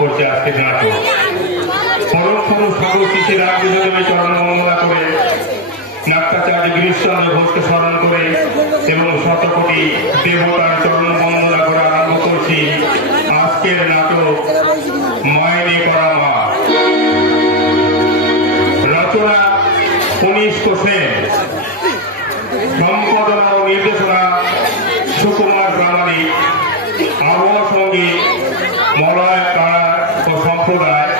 করছে আজকের নাটক। পরম পুরুষ ঠাকুর শিশির আগ্রহে চরণ বন্দনা করে, নাট্যাচার্য গিরিশচন্দ্র ঘোষকে স্মরণ করে এবং শতকোটি দেবতার চরণ বন্দনা করে আরম্ভ করছি আজকের নাটক মাইনে করা মা। রচনা কনিষ্ক সেন, সম্পাদনা ও নির্দেশনা সুকুমার প্রামাণিক, আবহ সঙ্গীত মলয় কারা ও সম্প্রদায়,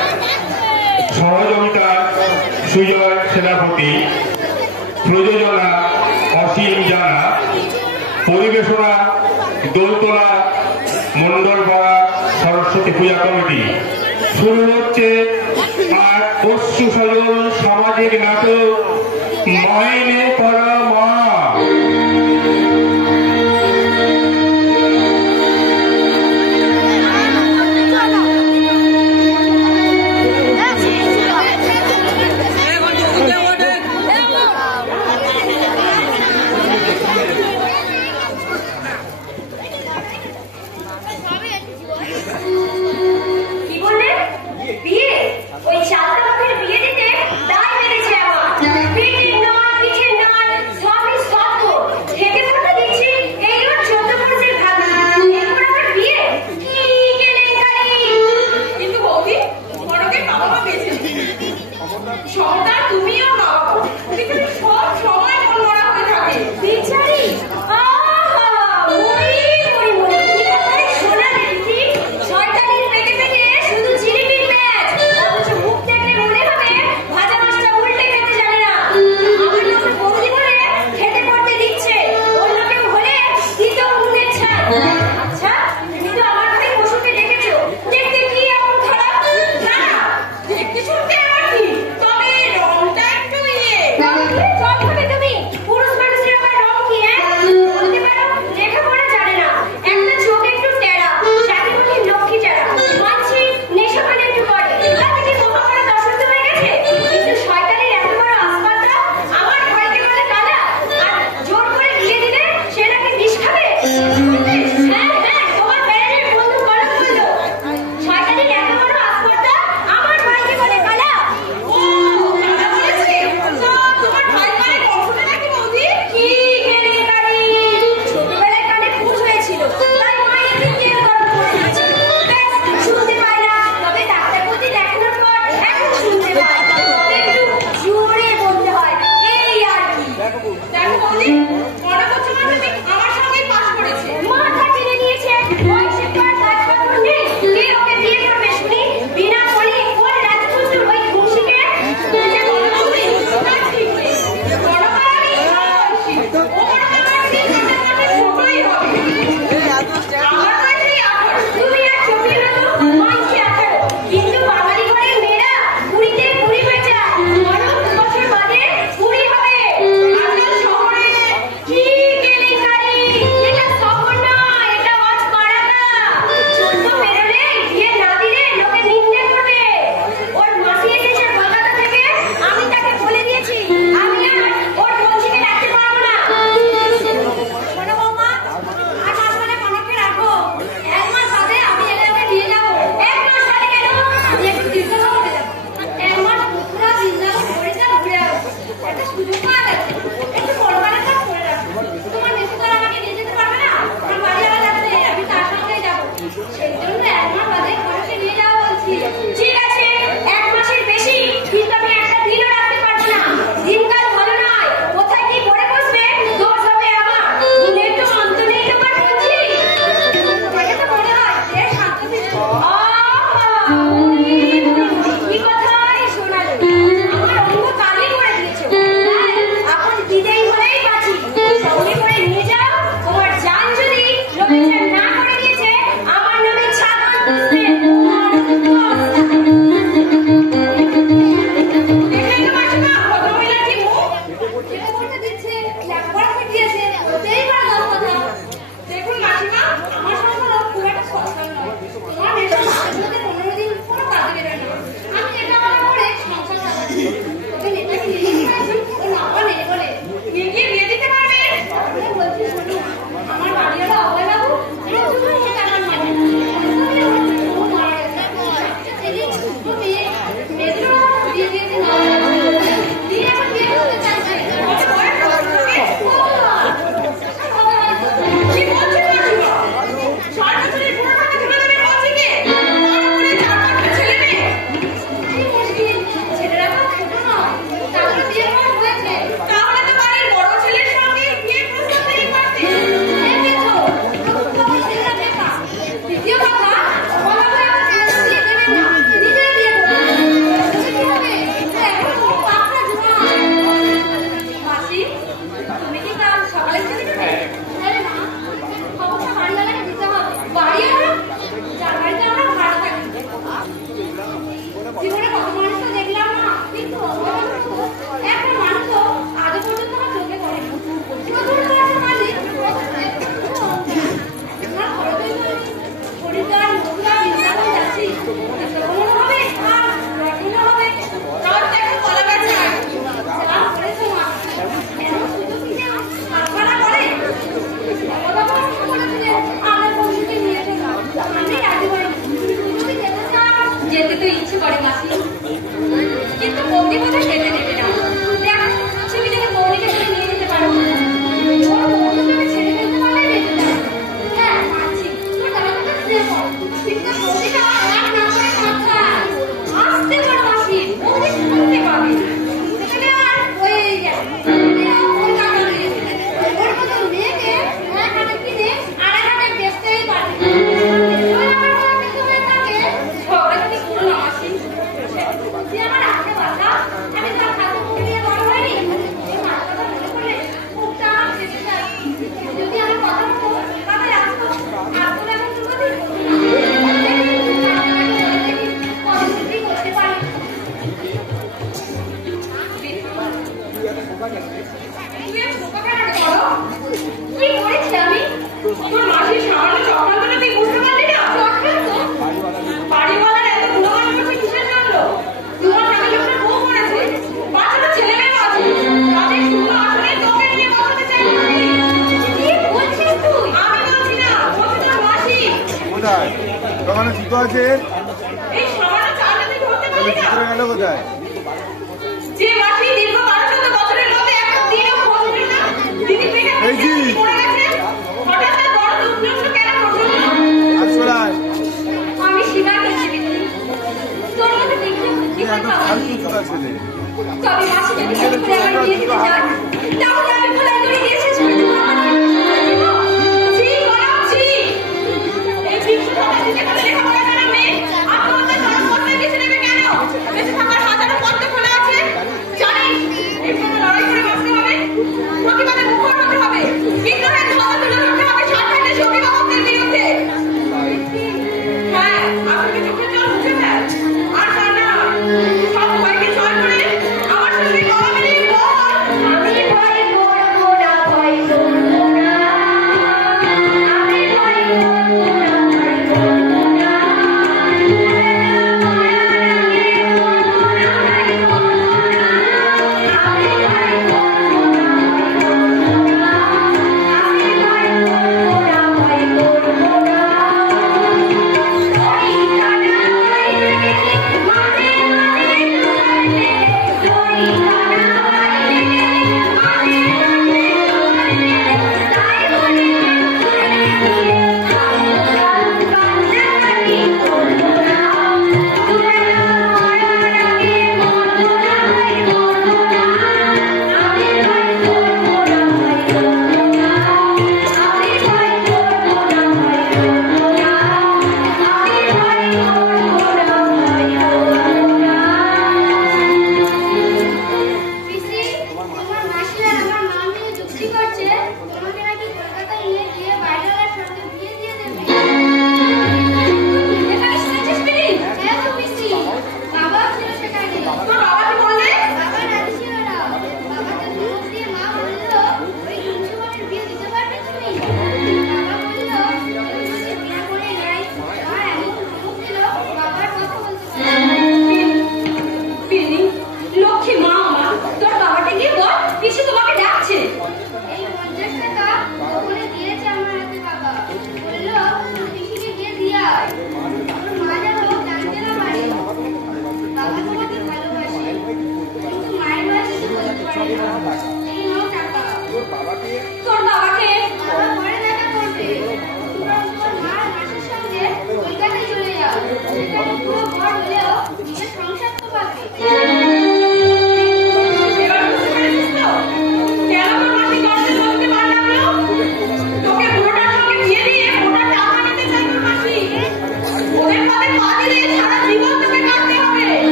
সহযোগিতা সুজয় সেনাপতি, প্রযোজনা অসীম জানা, পরিবেশনা দোলতলা মন্ডলপাড়া সরস্বতী পূজা কমিটি। শুরু হচ্ছে আর অশ্রু সজল সামাজিক নাটক মাইনে করা মা। তোমার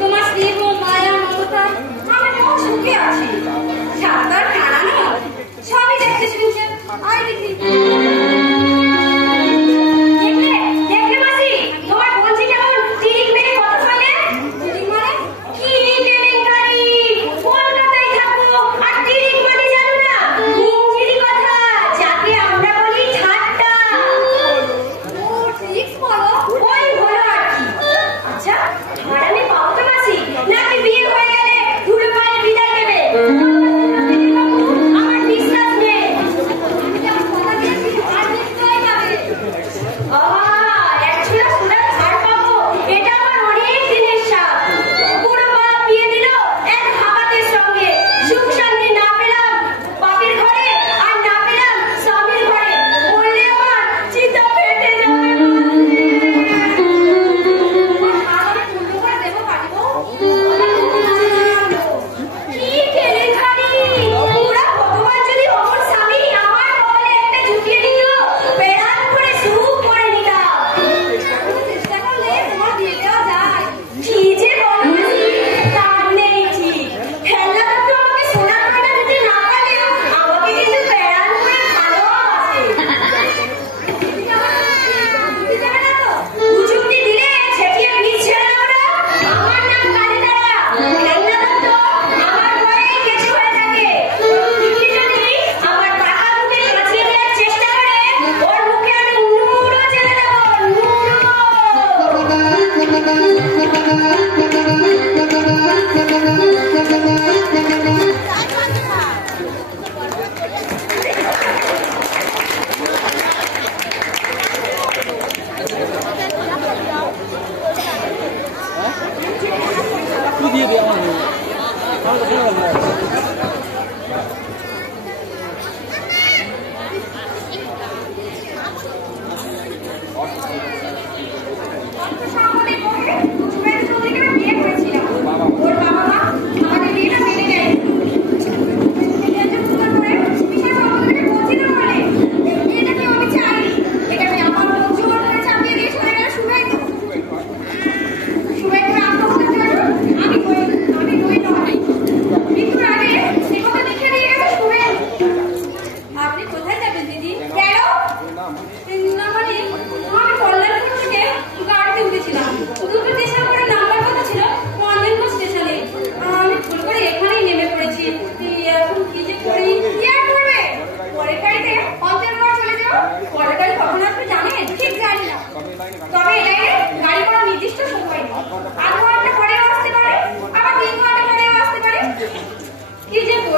তোমার স্নেহ মায়া মমতা আমি বহু সুখে আছি।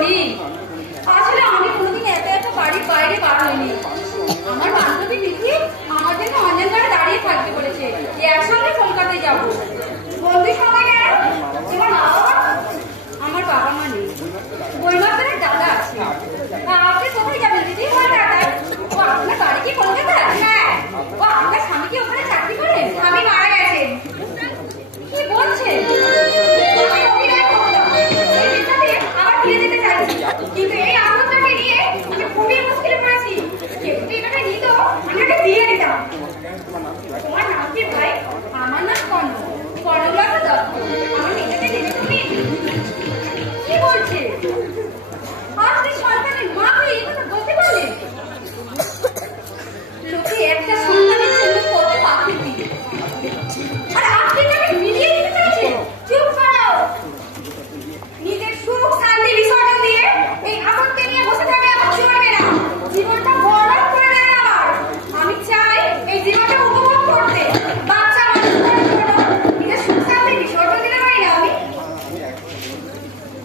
করি? আসলে আমি কোনোদিন এত এত বাড়ির বাইরে বার হইনি। আমার বান্ধবী দিদি আমার জন্য অঞ্জন করে দাঁড়িয়ে থাকতে বলেছে, একসঙ্গে কলকাতায় যাবো। বন্ধুর সঙ্গে গেলে তোমার মা বাবা? আমার বাবা মা নেই, বইমাত্রের দাদা আছে। আপনি কোথায় যাবেন দিদি? আমার দাদা। ও আপনার বাড়ি কি কলকাতা? হ্যাঁ। ও আপনার স্বামী কি ওখানে চাকরি করে? স্বামী মারা গেছে। কি বলছে? আমি অভিনয় করতাম, এই বিদ্যাতে আবার ফিরে যেতে চাইছি, কিন্তু এই আনন্দটাকে নিয়ে আমি খুবই মুশকিলে পড়েছি। কেউ যদি এটাকে নিত আমি ওকে দিয়ে দিতাম। তোমার নাম কি ভাই? আমার নাম কর্ণ, কর্ণলতা দত্ত। আমার নিজেকে দিতে তুমি? কি বলছে? আপনি সন্তানের মা হয়ে এই কথা বলতে পারলেন? লোকে একটা সন্তানের জন্য কত আকুতি, আর আপনি তাকে মিলিয়ে দিতে চাইছেন? চুপ করো। নিজের সুখ শান্তি বিসর্জন দিয়ে এই আপত্তি নিয়ে বসে থাকে আমার চলবে না। জীবনটা বরবাদ করে দেন আমার। আমি চাই এই জীবনটা উপভোগ করতে। বাচ্চা মানুষ করার জন্য নিজের সুখ শান্তি বিসর্জন দিতে পারি না আমি?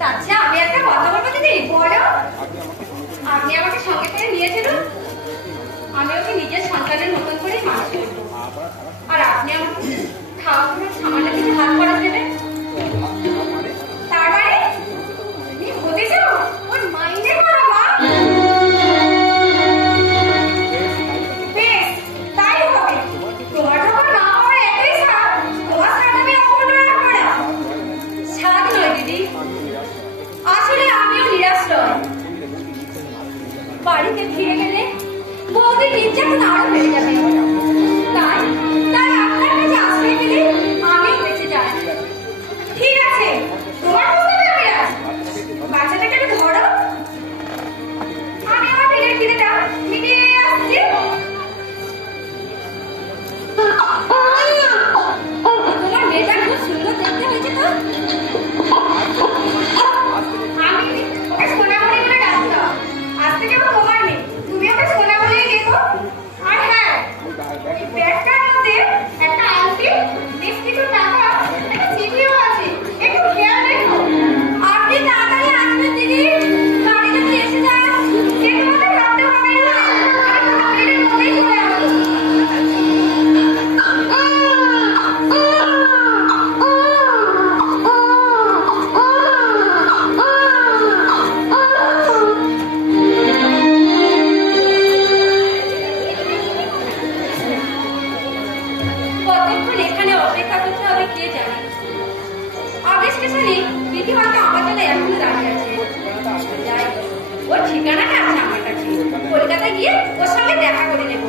আচ্ছা, আমি একটা কথা বলবো দিদি। বলো। আপনি আমাকে সঙ্গে করে নিয়ে চলুন, আমি ওকে নিজের সন্তানের মতন করে মানুষ করবো। আর আপনি আমাকে খাওয়া খাওয়ার সামান্য কিছু হাত খরচ দেবেন। তার মানে তুমি হতে চাও ওর মাইন্ডে করা মা? বেশ, তাই হবে। তোমার যখন না হওয়ার একই স্বাদ, তোমার স্বাদ আমি অপূর্ণ রাখবো না। স্বাদ নয় দিদি, আসলে আমিও নিরাশ নয়। বাড়িতে ফিরে গেলে বৌদির নির্যাতন আরো বেড়ে যাবে। তাই তাই আপনার কাছে আশ্রয় পেলে আমিও বেঁচে যাই। ঠিক আছে, তোমার বুঝতে পারবে না। বাচ্চাটাকে একটু ধরো, আমি আমার পেটের খিদেটা মিটিয়ে আসছি। তোমার মেয়েটা খুব সুন্দর দেখতে হয়েছে তো। আমি ওকে সোনামণি বলে ডাকতাম। আজ থেকে ও তোমার নেই, তুমি ওকে সোনা বলেই দেখো। আর হ্যাঁ, এই ব্যাগটার মধ্যে একটা আংটি, বেশ কিছু টাকা, একটা চিঠিও আছে, একটু খেয়াল রেখো। আপনি তাড়াতাড়ি আসবেন দিদি, গাড়ি যদি এসে যায় সে তোমাকে ভাবতে হবে না। আমি 5 মিনিটের মধ্যেই চলে আসবো। কতক্ষণ এখানে অপেক্ষা করতে হবে কে জানে। আগে স্টেশনে দিদি হয়তো আমার জন্য এখনো দাঁড়িয়ে আছে। যাই, ওর ঠিকানাটা আছে আমার কাছে। কলকাতায় গিয়ে ওর সঙ্গে দেখা করে নেব।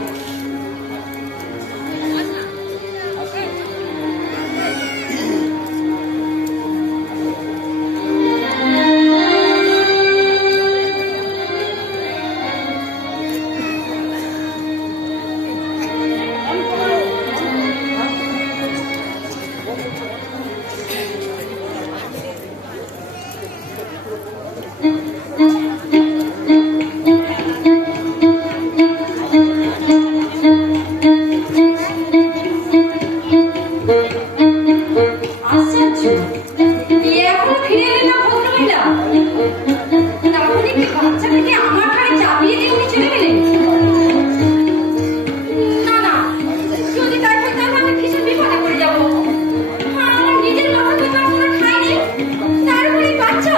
আশ্চর্য, বিয়ে এখনো ফিরে এলেন না ভদ্রমহিলা। তাহলে কি বাচ্চাটাকে আমার ঘাড়ে চাপিয়ে দিয়ে উনি চলে গেলেন? না না, যদি তাই হয় তাহলে আমি ভীষণ বিপদে পড়ে যাবো। আমার নিজের মাথা ধোবার কোনো ঠাঁই নেই, তার উপরে বাচ্চা।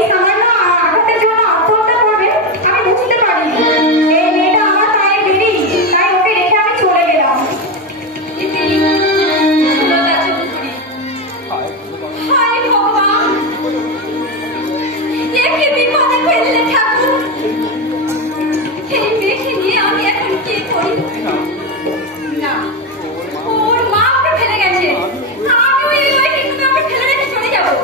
এই সামান্য আঘাতের জন্য আত্মহত্যা করবে আমি বুঝতে পারি। এই মেয়েটা আমার পায়ে বেরি, তাই ওকে রেখে আমি চলে গেলাম। হায় ভগবান, এ কি বিপদে ফেললে ঠাকুর। এই মেয়েকে নিয়ে আমি এখন কি করি? না, ওর মা ওকে ফেলে গেছে, আমি ওই মেয়েটিকে ওকে ফেলে রেখে চলে যাবো।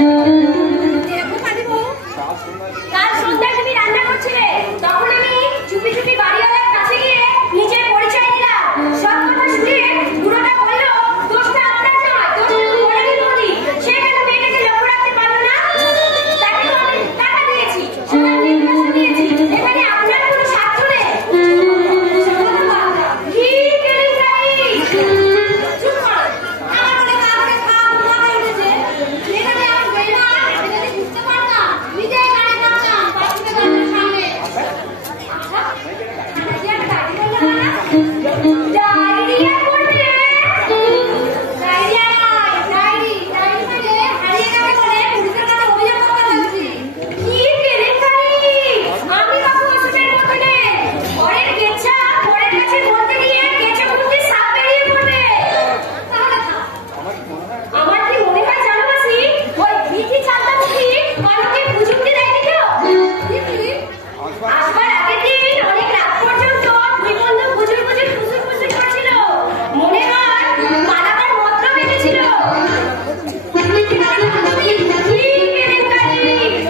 দেখো কালী বউ, কাল সন্ধ্যায় তুমি রান্না করছিলে, তখন আমি চুপি চুপি বাড়িওয়ালার কাছে গিয়ে নিজের পরিচয় দিলাম। সব কথা শুনে বুড়োটা বলল, দোষটা আপনার নয়, দোষটা তো বড়ারই বৌদি। সে কেন মেয়েটাকে লক্ষ্য রাখতে পারলো না? তাকে তো আমি টাকা দিয়েছি, সোনার নেকলেস দিয়েছি, এখানে আপনার কোনো স্বার্থ নেই। কি কেলেঙ্কারি! চুপ করো, আমার বলে কাউকে খাওয়া মাথায় উঠেছে। যেখানে আমার বেলা এটা যদি বুঝতে পারতাম, নিজেই গাড়ি নামতাম বাসুকে দরজার সামনে। আচ্ছা, কি একটা ডায়েরি করলো না? ডায়েরিয়া করবে? ডায়েরিয়া নয়, ডায়েরি মানে হারিয়ে গেছে বলে পুলিশের কাছে অভিযোগ করতে যাচ্ছি। কি কেলেঙ্কারি! আমি বাবু ওষুধের মধ্যে পরের কেচ্ছা পরের কাছে বলতে গিয়ে কেঁচো খুঁজতে সাপ বেরিয়ে পড়বে। তাহলে থাক। আমার কি মনে হয় জানো মাসি, ওই বিথি চালতামুখী বালকে বুঝুকতে দেয়নি তো? আসবার আগের দিন অনেক রাত পর্যন্ত দুই বন্ধু বুঝুর বুঝুর ফুসুর ফুসুর করছিল। মনে হয় পালাবার মন্ত্র বেঁধেছিল। কি কেলেঙ্কারি!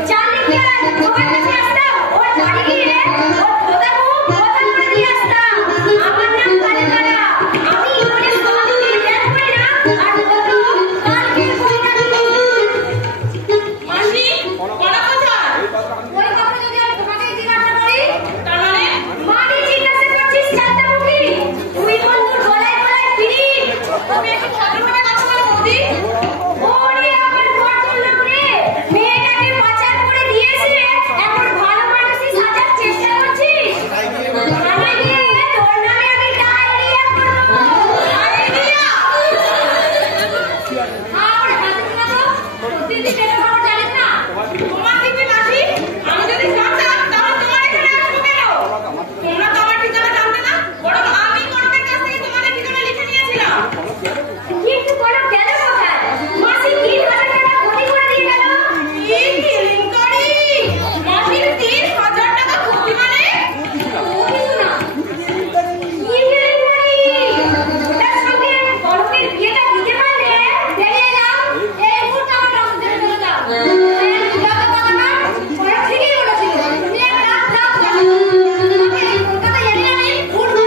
চাঁদনি আর তোমার কাছে আসতাম, ওর বাড়ি গিয়ে ওর খোদা মুখ কথা বলে দিয়ে আসতাম। আমার নাম কালীপাড়া, আমি ওরে সবকে জ্ঞান করি না, আর বলতো কালকে কইরা দিবি। মাসি, পড়া কোথায়? ওই কথা যদি আমি তোমাকে জিজ্ঞাসা করি, তার মানে জিজ্ঞাসা করছিস চালতামুখী? তুই বন্ধুর গলায় গলায় ফিরি, তুমি একটু ভদ্রভাবে কথা বলো বৌদি। ওরে আমার গর্দন লোক রে, মেয়েটাকে পাচার করে দিয়েছে, এখন ভালো মানুষই সাজার চেষ্টা করছিস? থানায় গিয়ে তোর নামে আমি ডায়েরিয়া করবো। ডায়েরিয়া? আর হাতে তুলা তো, প্রতিদিন এটা খবর জানিস না? তোমার দিকে মাসি, আমি যদি জানতাম তাহলে তোমার এখানে আসবো কেন? তোমরা তো আমার ঠিকানা জানতে না, বরং আমি কনকের কাছ থেকে তোমাদের ঠিকানা লিখে নিয়েছিলাম। কিন্তু কনক গেল কোথায়? মাসি ৩,০০০ টাকা ক্ষতি করে দিয়ে গেল। কি কেলেঙ্কারি! মাসির ৩,০০০ টাকা ক্ষতি মানে? ও কিছু না। কি কেলেঙ্কারি! ওটার সঙ্গে কনকের বিয়েটা দিতে পারলে বেরিয়ে যাও, এই মুহূর্তে আমার কাছে চলে যাও। যত কথা না, কনক ঠিকই বলেছিল, তুমি এক রাত যাও না। তোমাকে এই কলকাতায় এনে আমি উঠবো,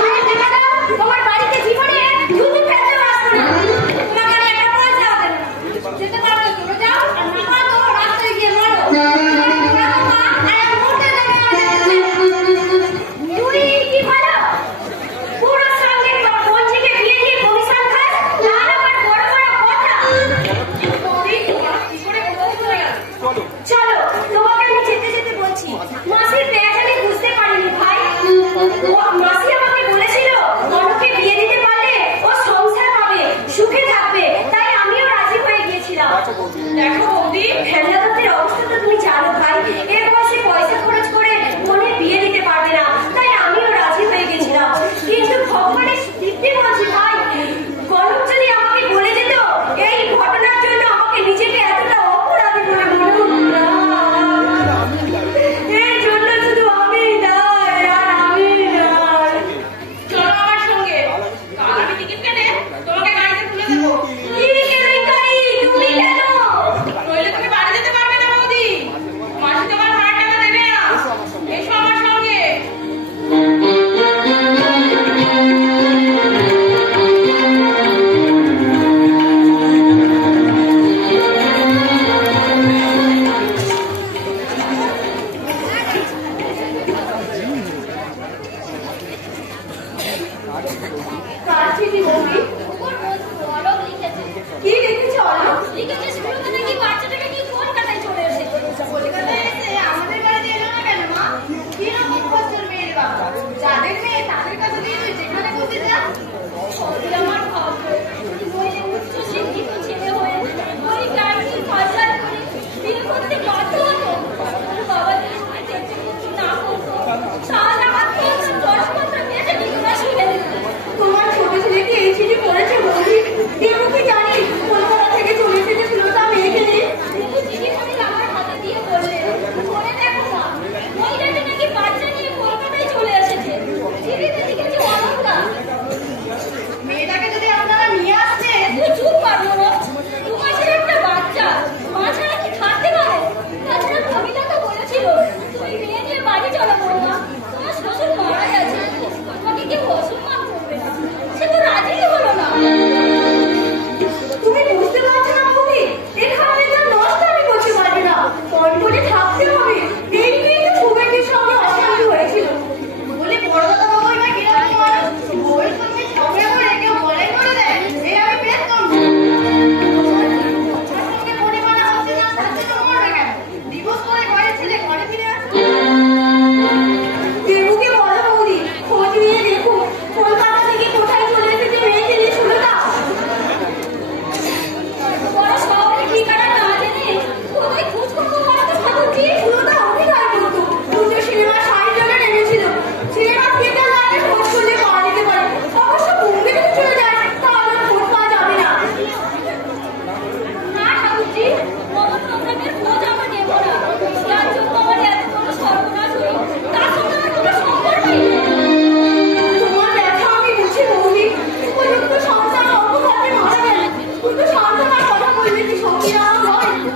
ঘরে টাকা দাও, তোমার বাড়িতে জীবনে জুতো ফেলতেও আসবো না। তোমাকে আমি একটা পয়সা দেবো না। যেতে পারো তো চলে যাও, আর না পারো তো রাস্তায় গিয়ে মরো। তোমরা তো মা, আর এক মুহূর্তে যেতে তুই কি ভালো? পুরো সঙ্গে বঞ্চিকে বিয়ে দিয়ে কমিশন খাস, তার আবার বড় বড় কথা। বৌদি, কি করে কোথাও চলে গেল? চলো, তোমাকে আমি যেতে যেতে বলছি। মাসির পেঁয়াজ আমি বুঝতে পারিনি ভাই। মাসি আমাকে বলেছিল কনককে বিয়ে দিতে পারলে ও সংসার পাবে, সুখে থাকবে, তাই আমিও রাজি হয়ে গিয়েছিলাম। দেখো বৌদি, ফেলনা দত্তের অবস্থা তো তুমি জানো ভাই, এর বয়সে পয়সা খরচ করে বোনের বিয়ে দিতে পারবে না, তাই আমিও রাজি হয়ে গেছিলাম। কিন্তু ভগবানের দিব্যি বলছি ভাই, কনক যদি আমাকে বলে যেত এই ঘটনার জন্য আমাকে নিজেকে এতটা অপরাধী বলে মনে হতো না। এর জন্য শুধু আমি দায়, আর আমি দায়। চলো আমার সঙ্গে, কাল আমি টিকিট কেটে তোমাকে গাড়িতে তুলে দেবো। কি কেলেঙ্কারি! তুমি কেন? নইলে তুমি বাড়ি যেতে পারবে না বৌদি। মাসি তোমার ভাড়া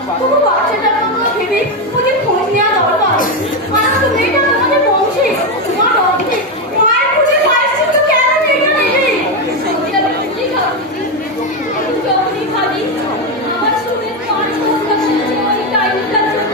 তবু বাচ্চাটার কথা ভেবে ওদের খোঁজ নেওয়া দরকার। আর তো মেয়েটা তোমাদের বংশে, তোমার অর্থে মায়ের খুঁজে মায়ের সাথে কেন মেয়েটা নেবে? যখনই ভাবি আমার শরীর পাঁচ ঘন্টা ওই টাইমটার জন্য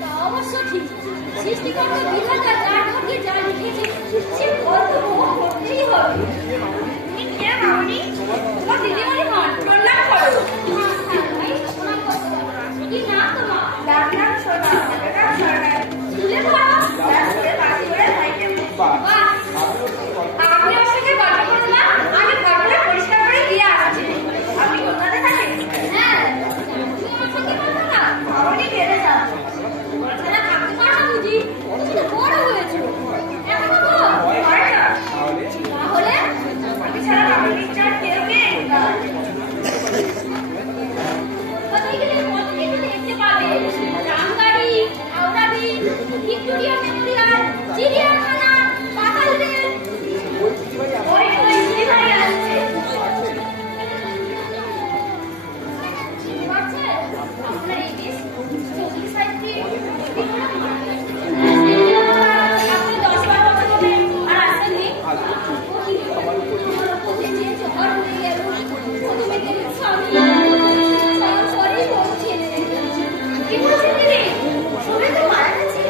তা অবশ্য ঠিক। সৃষ্টিকর্তা বিধাতা যার ভাগ্যে যা লিখেছে সে কর্তব্য করতেই হবে। তুমি কে মামনি? তোমার দিদিমণি হন, প্রণাম করো। কি নাম তোমার? ডাক্তার সোনা। ডাক্তার সোনা। তুলে ধরো। ডাক্তারের পাশে ধরে থাইকে। বাহ, আপনি ওর সঙ্গে গল্প করুন না, আমি ঘরটা পরিষ্কার করে দিয়ে আসছি। আপনি কোথাতে থাকেন? হ্যাঁ, তুমি আমার সঙ্গে কথা না, আপনি বেড়ে যান। তারা থাকতে পারো না বুঝি? তুমি তো বড় হয়েছো। এখনো তো হয় না। তাহলে আমি ছাড়া আপনি বিচার কেউ নেই। কোথায় গেলে কত কিছু দেখতে পাবে। রামগাড়ি, হাওড়াবি, ভিক্টোরিয়া মেমোরিয়াল, চিড়িয়াখানা, পাতাল রেল। ওই ডেলিভারি আসছে। আপনার এই দেশ 40-50 আপনি 10-12 কথা বলবেন আর আসেননি। যে জোগাড় হয়ে গেল প্রথমে গেলেন স্বামী, সরি বলছেন। কি বলছেন দিদি? শুনে তো মারা গেছে।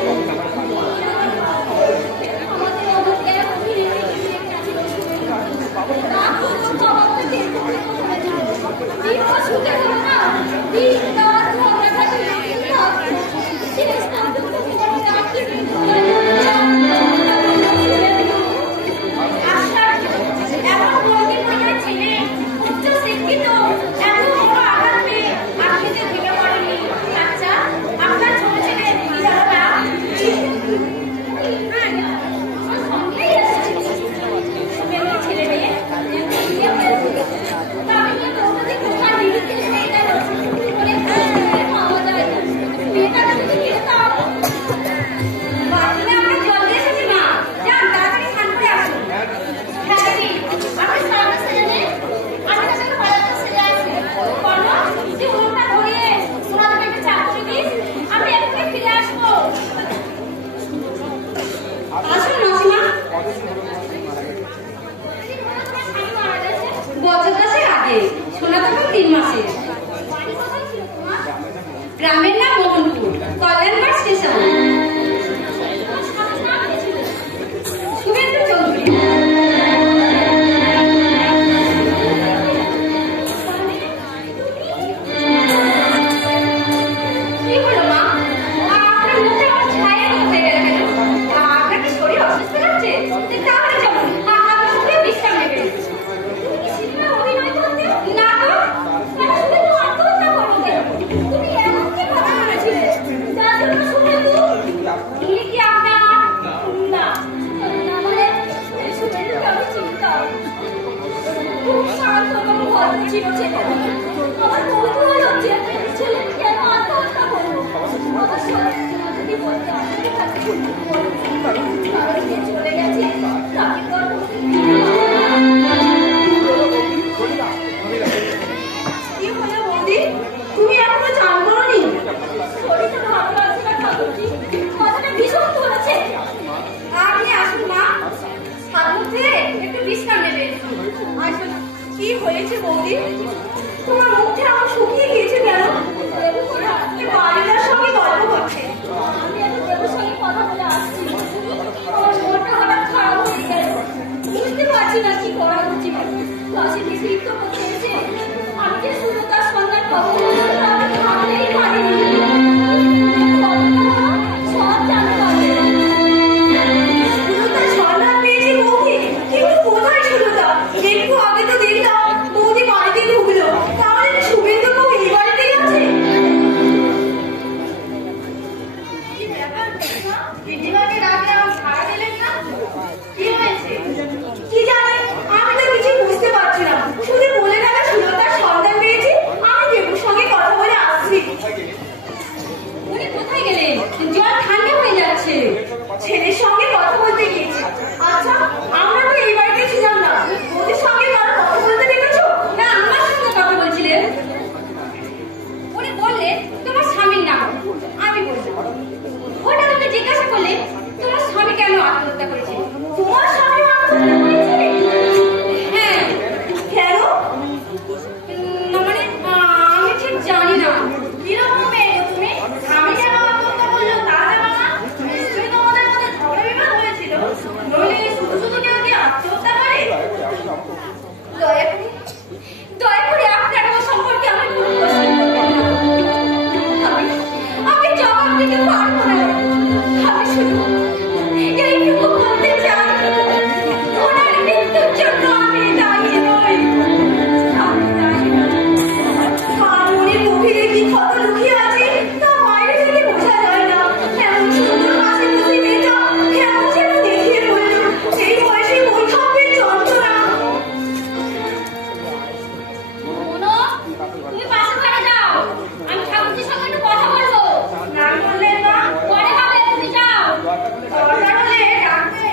আমাদের অনেক এক অভিনেত্রী গেছিল না, আমাকে বের করতে হবে না। বিবাহ শুতে হবে না, দিন রাত ঝগড়া থাকে না। শেষ পর্যন্ত জীবনে রাখতে এখন বলতে পারে ছেলে উচ্চ শিক্ষিত, এত বড় আঘাত পেয়ে আপনি যে ভেঙে পড়েনি। আচ্ছা, আপনার ছোট ছেলে বিড়ালটা আমার সঙ্গেই আছে। ছেলে মেয়ে বিয়ে হয়েছে, তা আমি তো ওদের কোথায় বিরুদ্ধে নেই কেন? বলে পাওয়া যায় না, মেয়েটাকে যদি পেতাম। বাথরুমে আমরা জল দিয়ে এসেছি মা, যান তাড়াতাড়ি স্নান করে আসুন। হ্যাঁ দিদি, আপনি সামনে সেজে নেই, আমি তাদের ভালো সেজে আছি। বলো যে উনুনটা ধরিয়ে ওনাদের একটা চা করে দিস, আমি এক্ষুনি ফিরে আসবো। আসুন মাসিমা। বছর 10 আগে, সোনা তখন 3 মাসের। গ্রামের নাম মোহনপুর, কল্যাণপুর স্টেশন। শুভেন্দু চৌধুরী। কি হলো মা? আপনার মুখে আমার ছায়া হয়ে গেল কেন? আপনার কি শরীর অসুস্থ লাগছে? তাহলে চলুন, আমার সঙ্গে বিশ্রাম নেবেন। তুমি কি সিনেমা অভিনয় করতে? না তো, তাহলে তুমি তো আত্মহত্যা করবে। তুমি এমন কি কথা বলেছিলে যার জন্য শুভেন্দু? ইনি কি আপনার? না, না মানে শুভেন্দুকে আমি চিনতাম। খুব শান্ত এবং ভদ্র ছিল ছেলেটা। আমার কৌতূহল হচ্ছে ছেলে কেন আত্মহত্যা করলো। অবশ্য যদি বলতে আপনাকে কাছে তাহলে যে চলে গেছে তাকে তো আর কি হলো বৌদি? তুমি এখনো চান করোনি? শরীরটা ভালো লাগছে না ঠাকুরজি, মাথাটা ভীষণ ধরেছে। আপনি আসুন মা, হাত মুখ ধুয়ে একটু বিশ্রাম নেবেন। আসুন। কি হয়েছে বৌদি? তোমার মুখটা আমার শুকিয়ে গিয়েছে কেন? বাড়িটার সঙ্গে গল্প করছে। আমি এখন দেবুর সঙ্গে কথা বলে আসছি। আমার মনটা হঠাৎ খারাপ হয়ে গেল, বুঝতে পারছি না কি করা উচিত। ক্লাসে বিরক্ত করতে এসে আমি যে সুরতার সন্ধান পাবো আমি ভাবলেই পারিনি। সব জানতে হবে। সুরতার সন্ধান পেয়েছি বৌদি, কিন্তু কোথায় সুরতা? একটু আগে তো দেখলাম বৌদি বাড়িতে ঢুকলো। তাহলে শুভেন্দু বাবু এই বাড়িতে গেছে? কি ব্যাপার? দিদিমাকে ডাকলে আমার সাড়া দিলেন না? কি হয়েছে? কি জানি, আমি তো কিছু বুঝতে পারছি না। শুধু বলে গেল সুরতার সন্ধান পেয়েছি, আমি দেবুর সঙ্গে কথা বলে আসছি। উনি কোথায় গেলেন? জল ঠান্ডা হয়ে যাচ্ছে। ছেলের সঙ্গে কথা বলতে গিয়েছি। আচ্ছা, আমরা তো এই বাড়িতে ছিলাম না, ওদের সঙ্গে কারো কথা বলতে দেখেছো? না, আমার সঙ্গে কথা বলছিলেন। উনি বললেন তোমার স্বামীর নাম। আমি বললাম। ওটা আমাকে জিজ্ঞাসা করলেন তোমার স্বামী কেন আত্মহত্যা করেছে? তোমার স্বামী আত্মহত্যা করেছে? হ্যাঁ। কেন? না মানে আমি ঠিক জানি না। কিরকম মেয়ে তুমি? স্বামী কেন আত্মহত্যা করলো? দিতে পারবো না। আমি শুধু এইটুকু বলতে চাই, ওনার মৃত্যুর জন্য আমি দায়ী নই। আমি দায়ী নই। আর উনি গভীরে কি ক্ষত লুকিয়ে আছে তা বাইরে থেকে বোঝা যায় না। এমন সুন্দর হাসি খুশি মেয়েটা কেমন যেন দেখিয়ে বলল এই বয়সে বৈষম্যের যন্ত্রণা। শোনো, তুমি পাশে ঘরে যাও, আমি ঠাকুরজির সঙ্গে একটু কথা বলবো। না বললেন না? পরে হবে, তুমি যাও। দরকার হলে ডাকবে।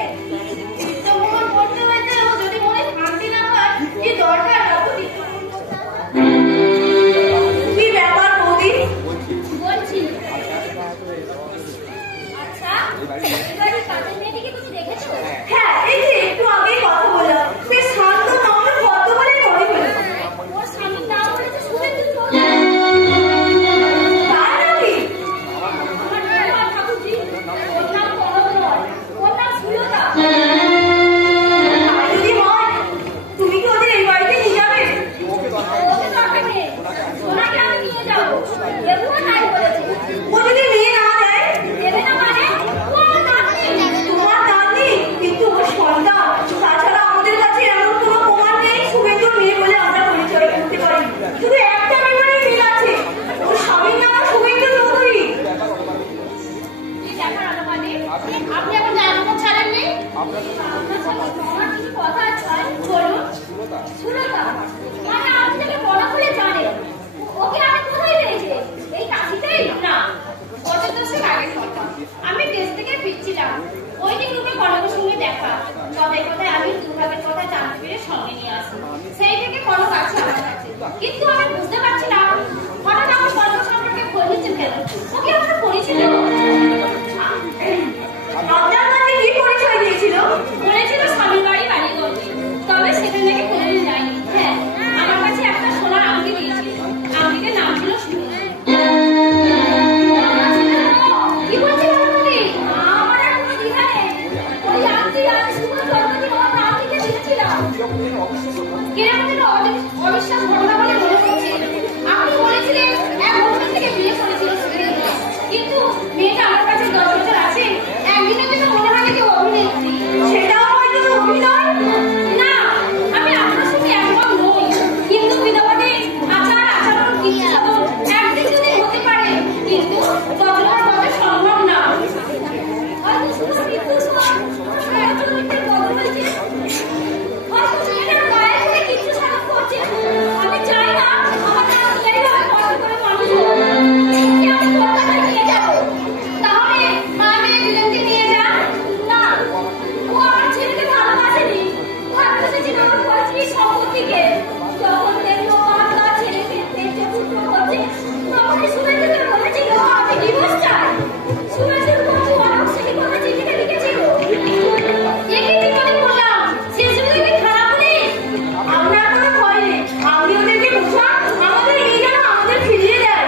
চিত্তমোহন করতে হয়েছে, ও যদি মনে শান্তি না পায়, কি দরকার রাখো চিত্তমোহন করতে? কি ব্যাপার বৌদি? বলছি, আচ্ছা, এবারে কাজের মেয়েটিকে তুমি দেখেছো? হ্যাঁ, এই যে একটু আগেই কথা বললাম, বেশ শান্ত নম্র ভদ্র বলে মনে হলো। ওর স্বামীর নাম বলেছে শুভেন্দু চৌধুরী। তাই নাকি? আমার বাবা ঠাকুরজি, ওর নাম কনক নয়, ওর নাম সুলতা। তাই যদি হয়, তুমি কি ওদের এই বাড়িতে নিয়ে যাবে? ওকে দরকার নেই, ওনাকে আমি নিয়ে যাবো। দেবুও তাই বলেছে। ও যদি মেয়ে না দেয়? দেবে না মানে? ও আমার নাতনি। তোমার নাতনি, কিন্তু ওর সন্তান। তাছাড়া আমাদের কাছে এমন কোনো প্রমাণ নেই শুভেন্দুর মেয়ে বলে আমরা পরিচয় করতে পারি। শুধু একটা ব্যাপারে মিল আছে, ওর স্বামীর নাম শুভেন্দু চৌধুরী। এই দেখার আলোকানে আপনি এখন জানবো ছাড়েননি? আপনার সাথে আমার কিছু কথা আছে, বলুন। সুলতা, মানে আপনি তাকে বড় করে জানেন। ওকে আমি কোথায় পেয়েছি? এই কাশিতেই? না, 5 দশেক আগের কথা। আমি দেশ থেকে ফিরছিলাম, ওই দিন রূপে কনকের সঙ্গে দেখা। কথায় কথায় আমি দুর্ভাগের কথা জানতে পেরে সঙ্গে নিয়ে আসি। সেই থেকে কনক আছে আমার কাছে, কিন্তু আমি বুঝতে পারছি না হঠাৎ আমার কনক সম্পর্কে খোঁজ নিচ্ছেন কেন। ওকে আমার পরিচিত আপনার কাছে কি পরিচয় দিয়েছিল? বলেছিল স্বামীর বাড়ি বাড়িগঞ্জে, তবে সেখানে নাকি কোনোদিন যায়নি। হ্যাঁ, আমার কাছে একটা সোনার আংটি দিয়েছিল, আংটির নাম ছিল সুন্দর। কি বলছেন আপনি? আমার আর কোনো দ্বিধা নেই, ওই আংটি আমি শুভ জন্মদিন আমার আংটিকে দিয়েছিলাম। কিরকম যেন অবিশ্বাস ঘটনা বলে মনে হচ্ছে। আপনি বলেছিলেন এক হোটেল থেকে বিয়ে করেছিল সুরেন্দ্র, কিন্তু মেয়েটা আমার কাছে 10 বছর আছে। একদিনের জন্য মনে হয় কেউ অভিনেত্রী। সেটাও হয়তো অভিনয়। না, আমি আপনার সঙ্গে একমত নই, কিন্তু বিধবাদের আচার আচরণ কিছু সাধন একদিন যদি হতে পারে, কিন্তু যতবার পথে সম্ভব না। হয়তো শুধু মৃত্যুর পর একজন ব্যক্তির বদল হয়েছে, হয়তো মেয়েটার গায়ে থেকে কিছু সাধন করছে। আমি চাই না আমার নাম এইভাবে কষ্ট করে মানুষ হোক। ওকে আমি কলকাতায় নিয়ে যাবো। তাহলে মা মেয়ে দুজনকে নিয়ে যান। না, ও আমার ছেলেকে ভালোবাসেনি, ভালোবেসেছিল আমার পৈতৃক সম্পত্তিকে। যখন দেখলো আমার তার ছেলেকে পেটে পুত্র হচ্ছে, তখনই সুরেন্দ্রকে বলেছিল আমি ডিভোর্স চাই। সুরেন্দ্রের বন্ধু অনেক সেই কথা চিঠিতে লিখেছিল। একে কি মনে করলাম সে শুধু কি খারাপ নেই? আপনার কোনো ভয় নেই, আপনি ওদেরকে বোঝান, আমাদের এই যেন আমাদের ফিরিয়ে দেয়।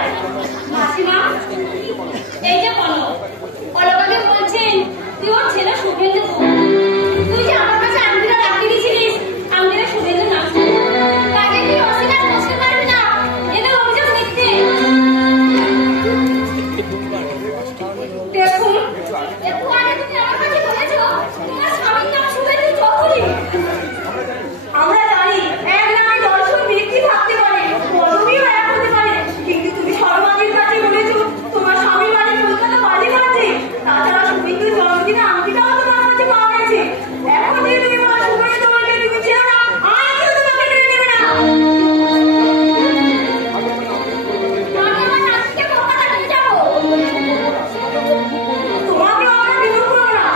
মাসিমা, এই যে কনক, কনকাকে বলছেন তুই ওর ছেলে শুভেন্দু। তুই যে আমার কাছে আংটিটা রাখিয়ে দিয়েছিলিস, আংটিটা শুভেন্দু নাম ছিল। কাজে তুই অস্বীকার করতে পারবি না, এদের অভিযোগ মিথ্যে। দেখুন, একটু আগে তুমি আমার কাছে বলেছো তোমার স্বামীর নাম শুভেন্দু চৌধুরী। আমরা জানি এক নামে 10 ব্যক্তি থাকতে পারে, পদবিও এক হতে পারে, কিন্তু তুমি সর্বাধিক কাছে বলেছো তোমার স্বামীর বাড়ি কলকাতা বালিগঞ্জে। তাছাড়া শুভেন্দুর জন্মদিনে আংটিটাও তোমার কাছে পাওয়া গেছে। এখন যে তুমি আমার শুভেন্দু তোমাকে তুমি চেও না, আমিও তোমাকে মেনে নেবে না। আমি আমার নাতিকে কলকাতা নিয়ে যাবো। তোমাকেও আমরা বিরোধ করবো না।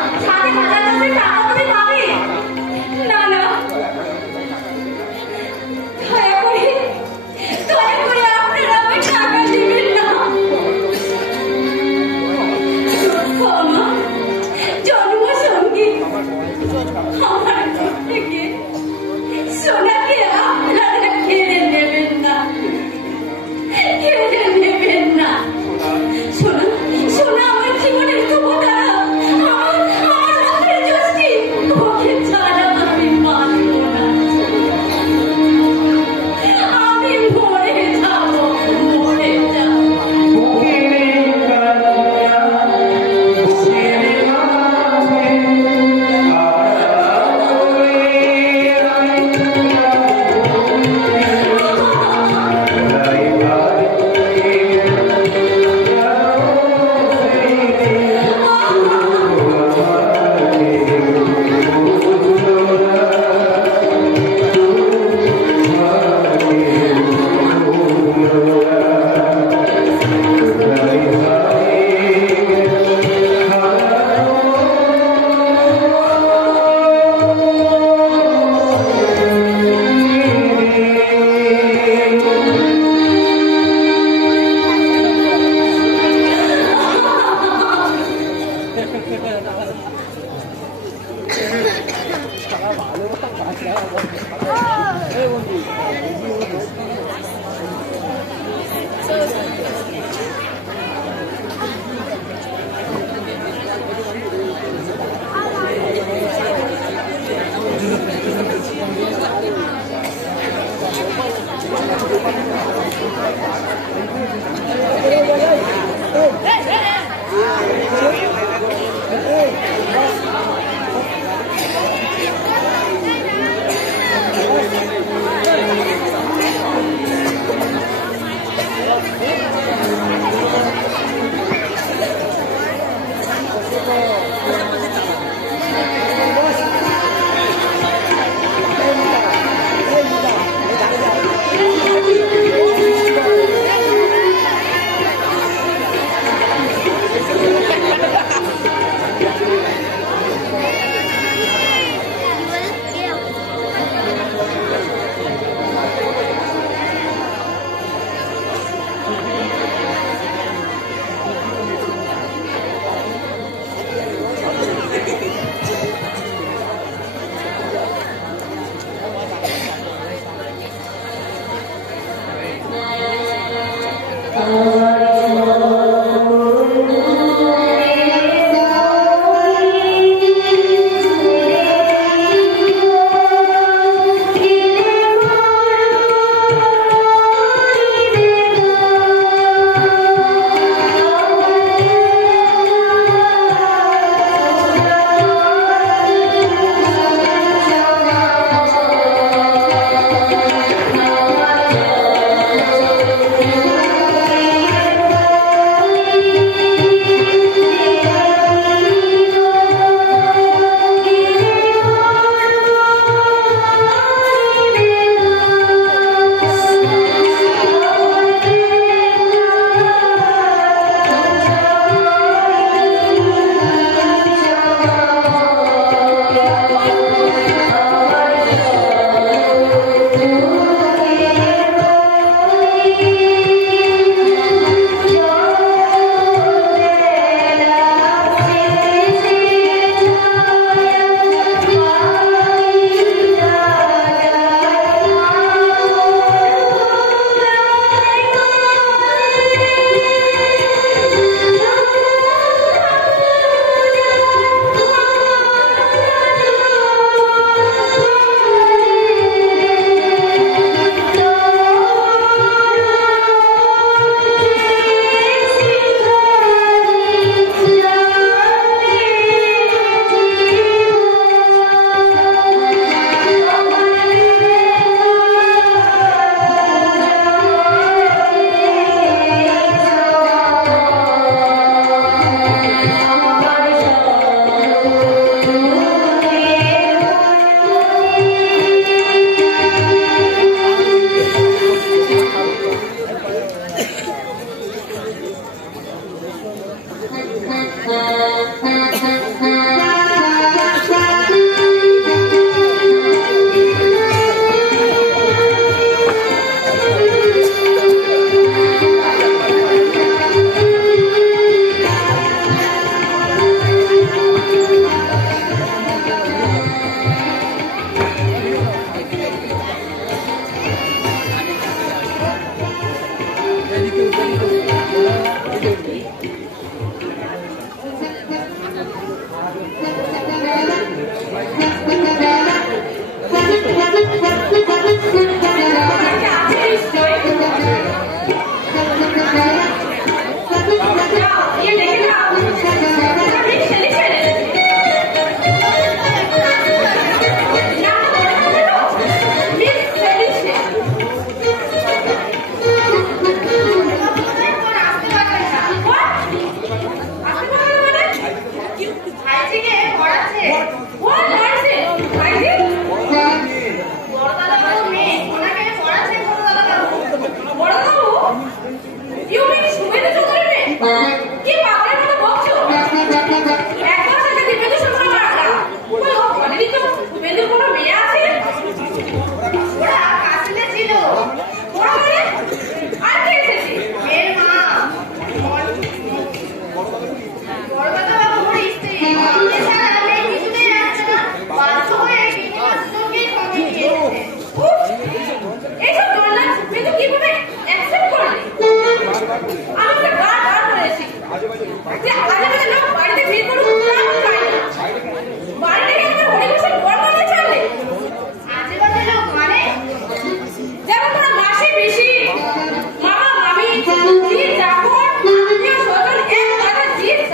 জিত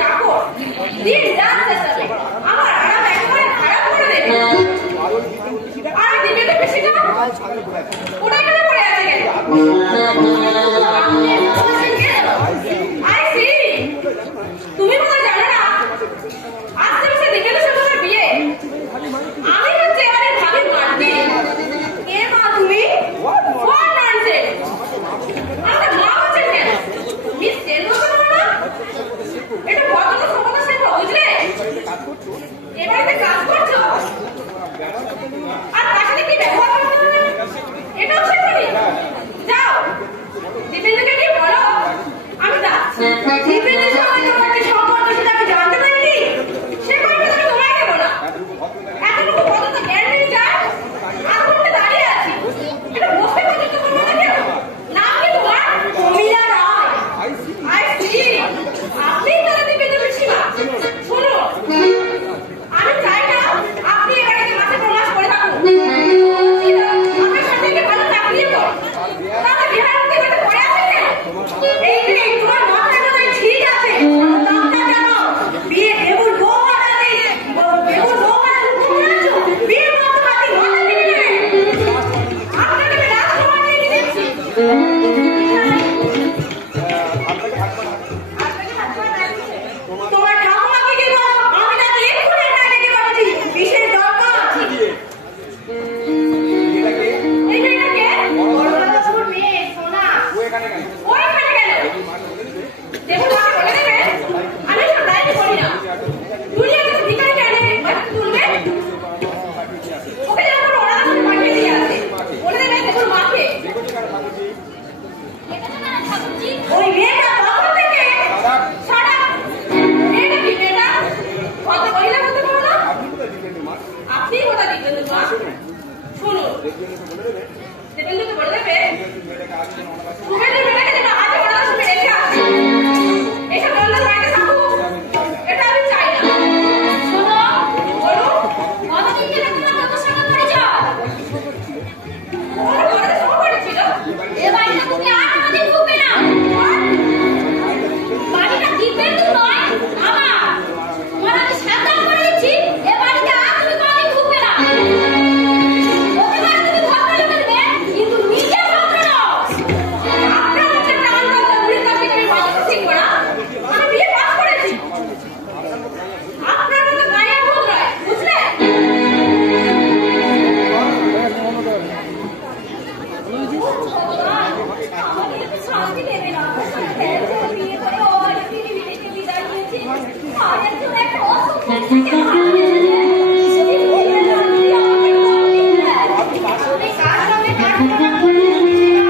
এবারে কাজ করছো আর তার সাথে কি ব্যবহার করছো এটাও শেখনি। যাও দীপেন্দ্রকে গিয়ে বলো আমি যাচ্ছি। দীপেন্দ্রের সঙ্গে তোমার যে সম্পর্ক সেটা আমি জানতে পারিনি, সে কারণে আমি তোমাকে বলা। এতটুকু পর্যন্ত জ্ঞান নিয়ে যায় আর ঘন্টা দাঁড়িয়ে আছি, এটা বসতে পর্যন্ত করবো না কেন? নাম কি তোমার? কমিলা রায়। আই সি, আপনি তাহলে দীপেন্দ্র পিসিমা। শুনো, আমি চাই না আপনি এ বাড়িতে মাসে প্রমাস করে থাকুন। আপনার সাথে কি ভালো চাকরি তো তাহলে বিহার মধ্যে বেঁধে পড়ে আছে কেন? এই যে তোমার মাথায় মধ্যে ঠিক আছে, নামটা জানো বিয়ে দেবুর বউ মাথা নেই, দেবুর বউ মাথা উঠে পড়েছো, বিয়ে মাথা মাথা মাথা দিবি না। আপনাকে আমি রাজকুমার দিয়ে দিচ্ছি। তোমার ঠাকুমাকে কি বলো আমি তাকে এক্ষুনি এখানে ডেকে পাঠাচ্ছি, বিশেষ দরকার। এইটাকে বড়বাবুর মেয়ে সোনা ও এখানে গেল। দেখুন আমাকে বলে দেবে আমি সব দায়িত্ব করি না। দুনিয়া কিন্তু ভিখারিকে এনে বাড়িতে তুলবে, ওকে যখন ওরা যখন পাঠিয়ে দিয়ে আসে বলে দেবে দেখুন মাকে ওই মেয়েটা তখন থেকে সারা মেয়েটা কি মেয়েটা কত কইলা বলতে পারো না? আপনি কোথা দিবেন মা? শুনুন দেবেন্দ্রকে বলে দেবে সুমেন্দ্র মেয়েটাকে যেন আজ ওরা সঙ্গে রেখে আসে, এসব দলটা বাড়িতে থাকুক, এটা আমি চাই না। শোনো, বলুন কতদিন থেকে তোমার বাবার সঙ্গে পরিচয়? ওর ঘরে সব করেছিল এ বাড়িতে তুমি আর কোনোদিন ঢুকবে না। বাড়িটা দীপেন্দ্র নয় আমার। তোমার আমি সাবধান করে দিচ্ছি, এ বাড়িতে আর তুমি কোনোদিন ঢুকবে না। ওকে বাড়ি তুমি ভদ্র লোকে দেবে, কিন্তু নিজে ভদ্র নও। আপনার হচ্ছে টান টান ঘুরে তাকে আমি বাচ্চা ঠিক করা, আমি বিয়ে পাস করেছি। আপনার মতো গায়ে ভূত নয়, বুঝলেন? আমাকে একটু শান্তি দেবে না। বিয়ে করে ও বাড়ি পৃথিবী থেকে বিদায় নিয়েছি। আর একজন একটা অসুখ থেকে হারিয়ে এসেছে। কিছুদিন ভুলে রাখলে আমাকে শান্তি দেয়। আমি কার সঙ্গে কার তুলনা করতে যাচ্ছি না।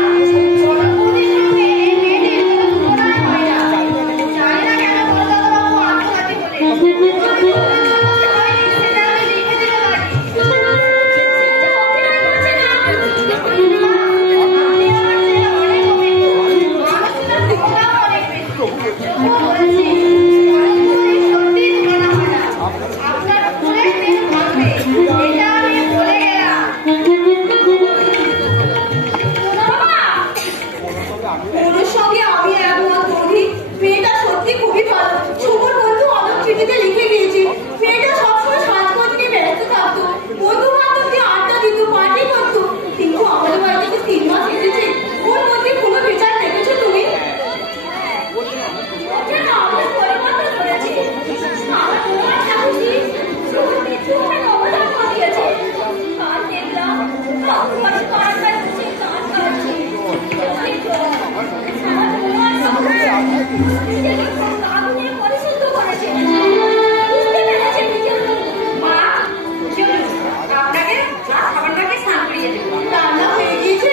জনগণের সঙ্গে এই মেয়েটির কোনো তুলনাই হয় না। জানি না কেন কলকাতাবাবু আত্মঘাতী হলে। সেটা আমি লিখে দিতে পারি। ওর সঙ্গে আমি একমত বন্ধি, মেয়েটা সত্যি খুবই ভালো। শুভর বন্ধু অনেক চিঠিতে লিখে গিয়েছি, মেয়েটা সবসময় সাজগোজ নিয়ে ব্যস্ত থাকতো, বন্ধু বান্ধব দিয়ে আড্ডা দিত, পার্টি করতো। কিন্তু আমাদের বাড়িতে 3 মাস এসেছে, ওর মধ্যে কোনো বিচার দেখেছো তুমি? যেন আমার পরিবর্তন হয়েছে। আমার তোমার ঠাকুরজি শুধু পিছনে অবদান করিয়েছে। কাল দেখলাম আমার পাড়ায় বসে গান গাইছে। আমার তোমার সঙ্গে নিজেকে আগুনে পরিশুদ্ধ করেছে। বুঝতে পেরেছে নিজের মা, চলুন আপনাকে আর খাবারটাকে স্নান করিয়ে দেবো। রান্না হয়ে গিয়েছে?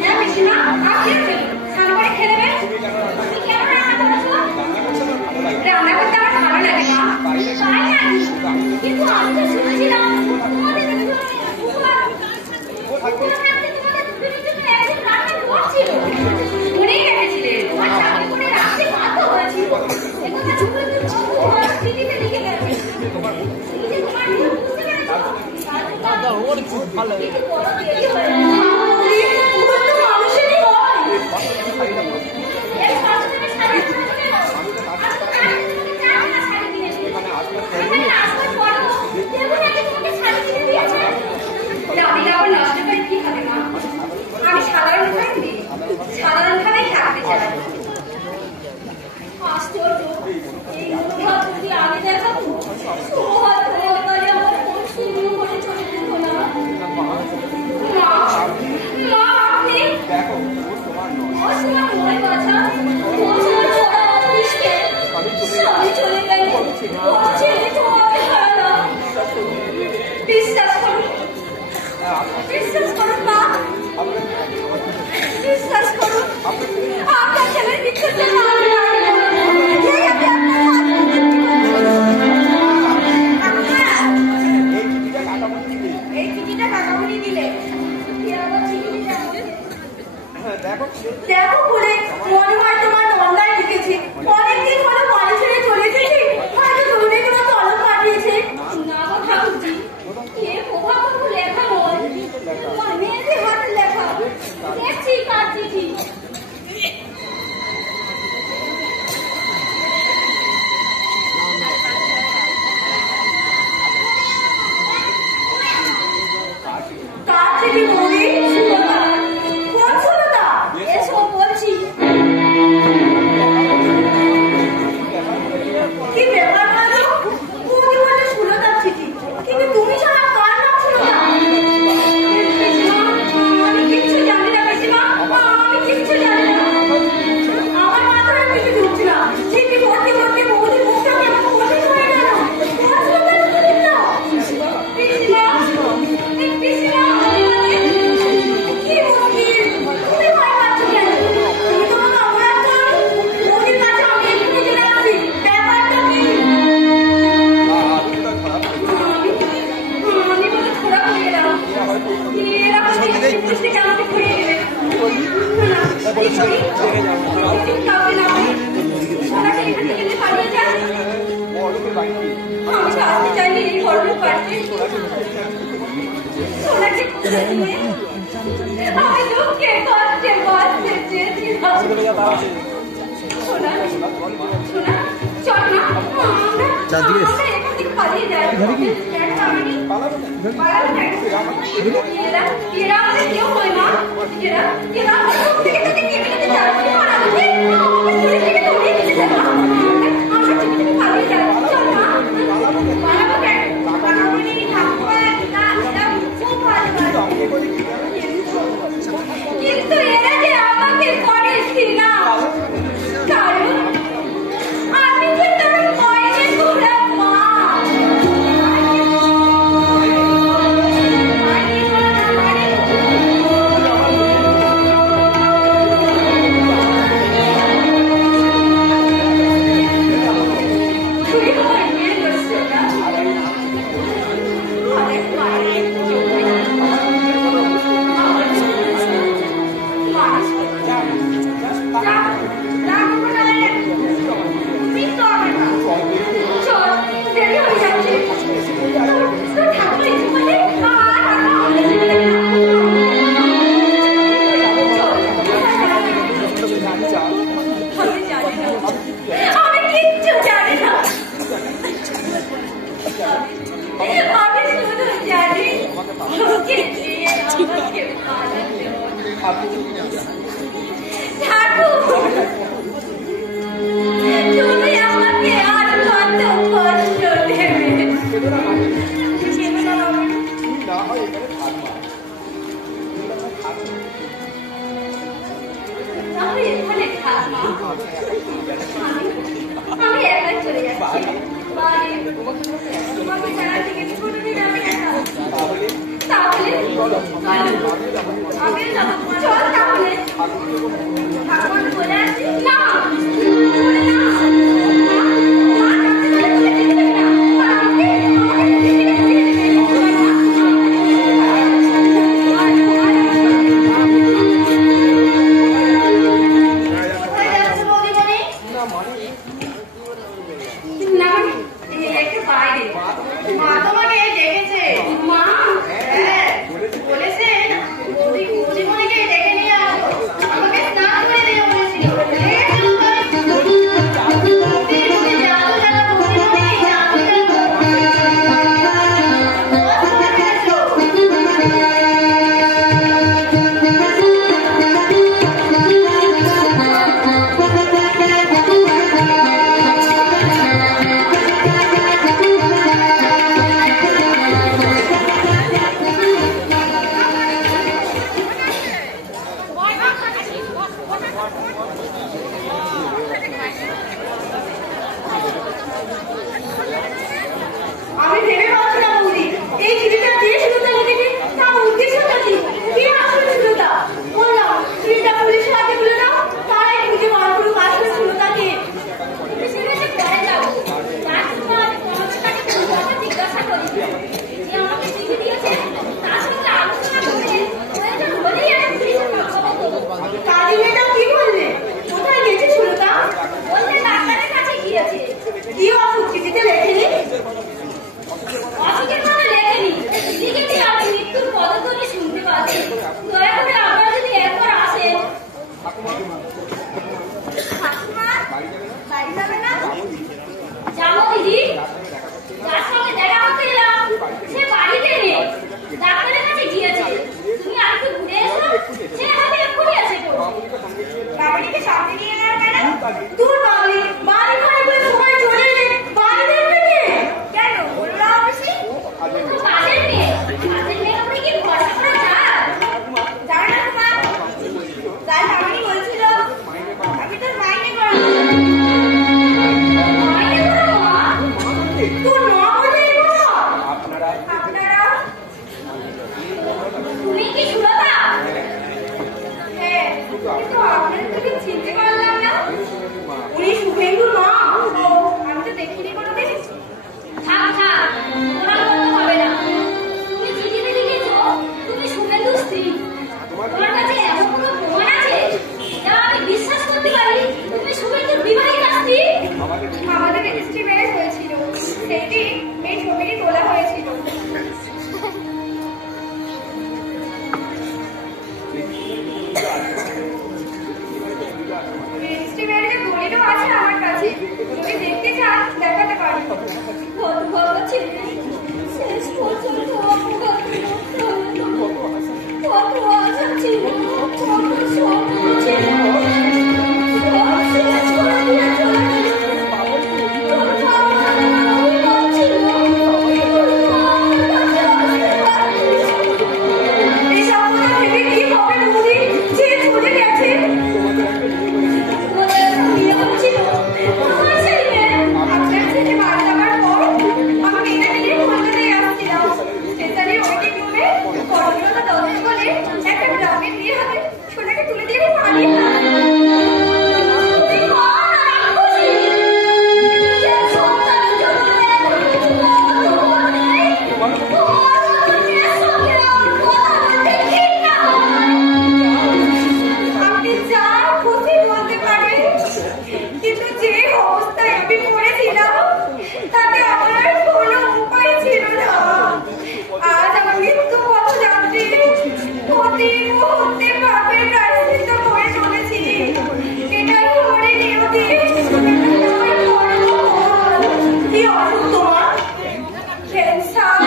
হ্যাঁ পিসিমা, আপনিও চলুন স্নান করে খেয়ে নেবেন। তুমি কেমন রান্না করেছো? রান্না করতে আমার ভালো লাগে মা। তাই নাকি? কিন্তু আমি তো শুনেছিলাম তোমাদের একজন রান্নার লোক ছিল। উনিই রেখেছিলেন। তোমার চাকরি করে রাখতে বাধ্য হয়েছিল। একথা চুপে তোমার চিঠিতে লিখে গেছে। তুমি যে তোমার নিজে বুঝতে পেরেছো। তার খুব ভালো একটু বড় দেরি হয়ে গেছে। ওগুলো তো মানুষেরই হয়। এর সাথে তুমি শাড়ি কিনেছো কেন? আমি তো তার তুমি জানো না শাড়ি কিনেছি। এখানে আসবার পরও দেবো নাকি তোমাকে শাড়ি কিনে দিয়েছে? দামি কাপড় নষ্ট করে কি হবে মা? আমি সাধারণ থাকবি, সাধারণ ভাবেই থাকতে চাই। আশ্চর্য, এই মনোভাব যদি আগে দেখাতো, সুমহাল হয়ে ওই বাড়ি আমার কোন সিনেমা করে চলে যেত না। মা, আমি দুঃখে কষ্টে বাঁচতে চেয়েছিলাম। শোনা, শোনা, চল না, আমরা এখান থেকে পালিয়ে যাই। পালাবো কেন? এরা আমাদের কেউ নয় মা। এরা আমাদের মুখ থেকে তাকে কেটে কেটে যাচ্ছে। আর আমাদের চুরি থেকে দৌড়িয়ে নিতে যায় মা। আমরা চুপি চুপি পালিয়ে যাই। চল মা। পালাবো কেন? পালাবো নি, ঠাকুমা, না, এরা খুব ভালোবাসে। কিন্তু এরা যে আমাকে করেছি না, কারণ আমি যে তার মায়ের ঘোড়া মা। কি অসুখ তোমার? ক্যান্সার।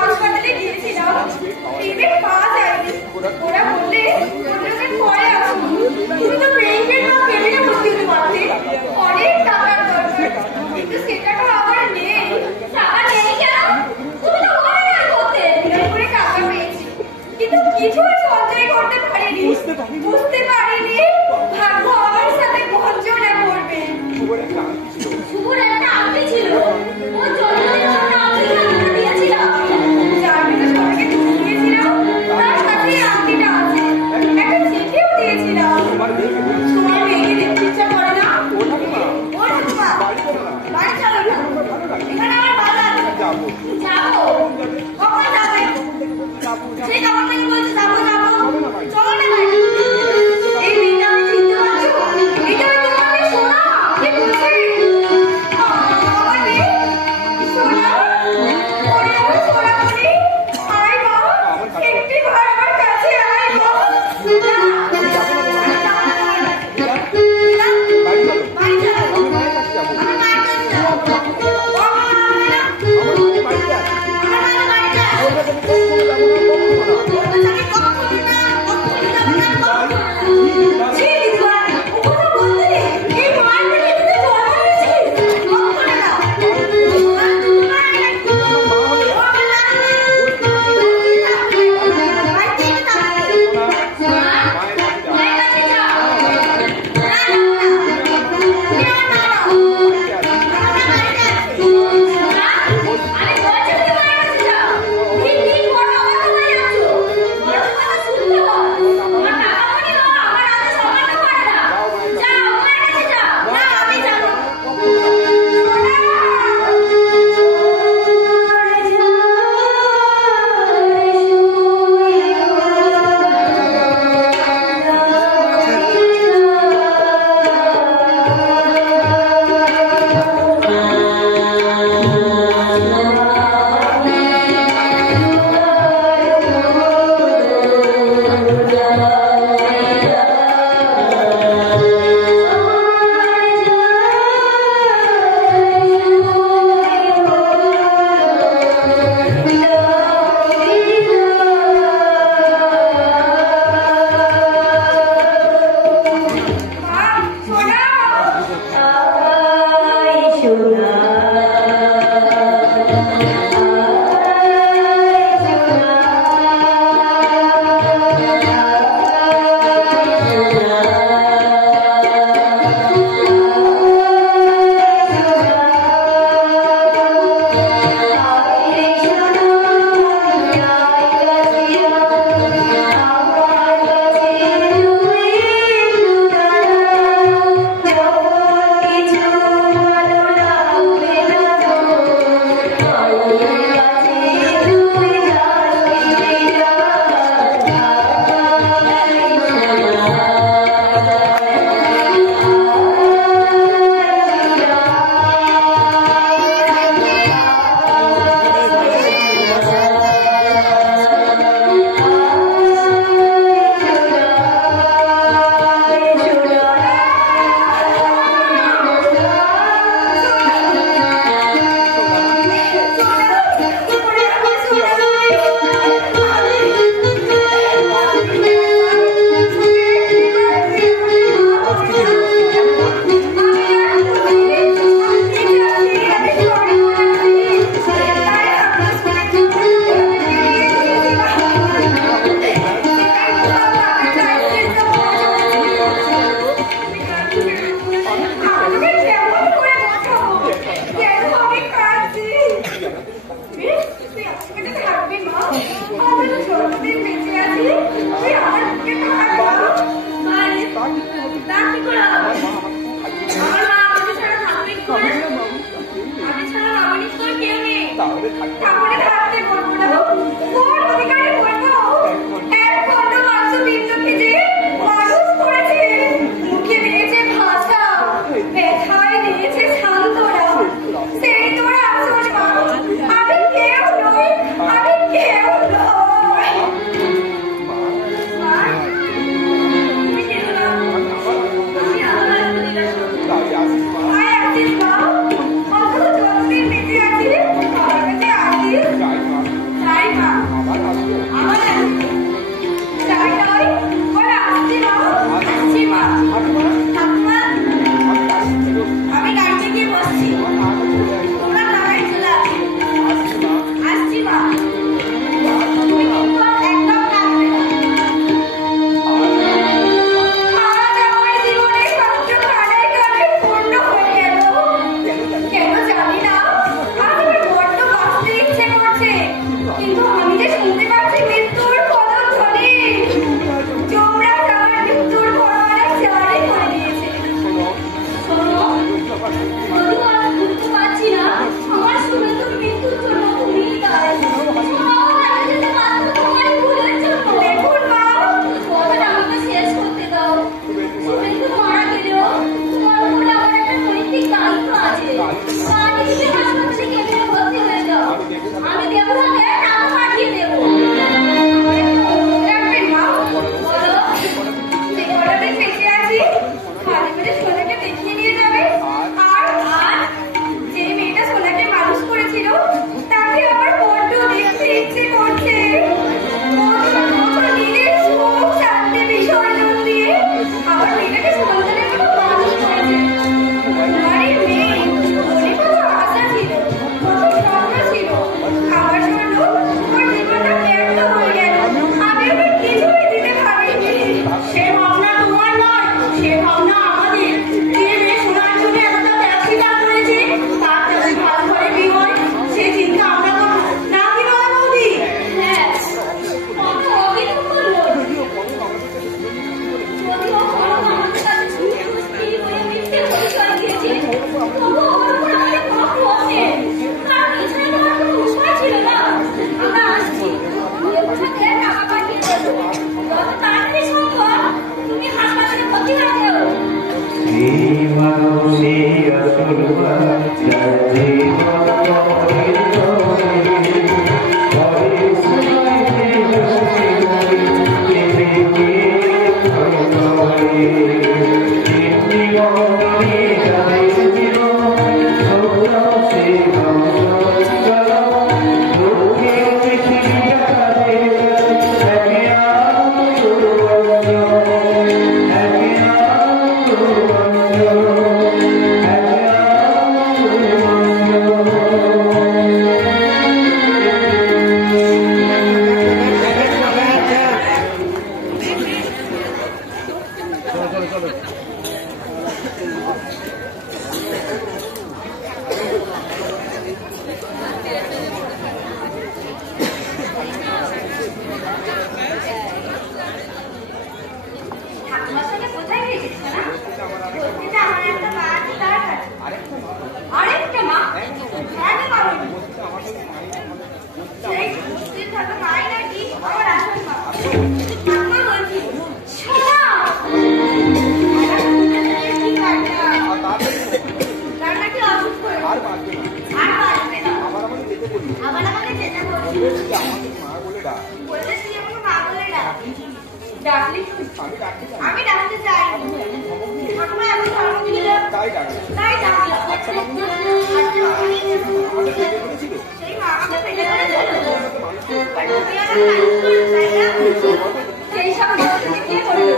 হাসপাতালে গিয়েছিলাম, পেটে পাওয়া যায়নি। ওরা বললে পরে আসুন। তুমি তো ব্রেইনের না পেটে ভর্তি হতে পারতে। অনেক টাকার দরকার, কিন্তু সেটা তো আমার নেই। টাকা নেই কেন? তুমি তো ঘরে করতে। বিরাট করে টাকা পেয়েছি, কিন্তু কিছুই সঞ্চয় করতে পারিনি। বুঝতে পারিনি ভাগ্য আমার সাথে বঞ্চনা করবে। শুভর একটা আংটি ছিল, ও জন্মদিনের জন্য আংটি আমাকে দিয়েছিলাম। যার মেয়ে সবাইকে দুধ দিয়েছিলাম, তার সাথেই আংটিটা আছে। একটা চিঠিও দিয়েছিলাম। তোমার মেয়েকে দেখতে ইচ্ছা করে না? ও ঠাকুমা, বাড়ি চলো না, এখানে আমার ভালো লাগে। যাবো। কখন যাবে? সেই কখন থেকে বলছে যাবো যাবো, চলো না বাড়ি। এই মেয়েটা আমি চিনতে পারছো? এটা আমি তোমার মেয়ে সোনা। কি বলছে? আমার মেয়ে সোনা? ওরে আমার সোনা বলি, আয় মা, একটি বার আমার কাছে আয় মা। বাড়ি চলো, আমি মায়ের কাছে যাবো। আমার মায়ের বাড়িতে আমি ডাকতে চাই ঠাকুমা এখন ধর্ম দিলে তাই সেই মা আমাকে পেটে সেই সব কি করবো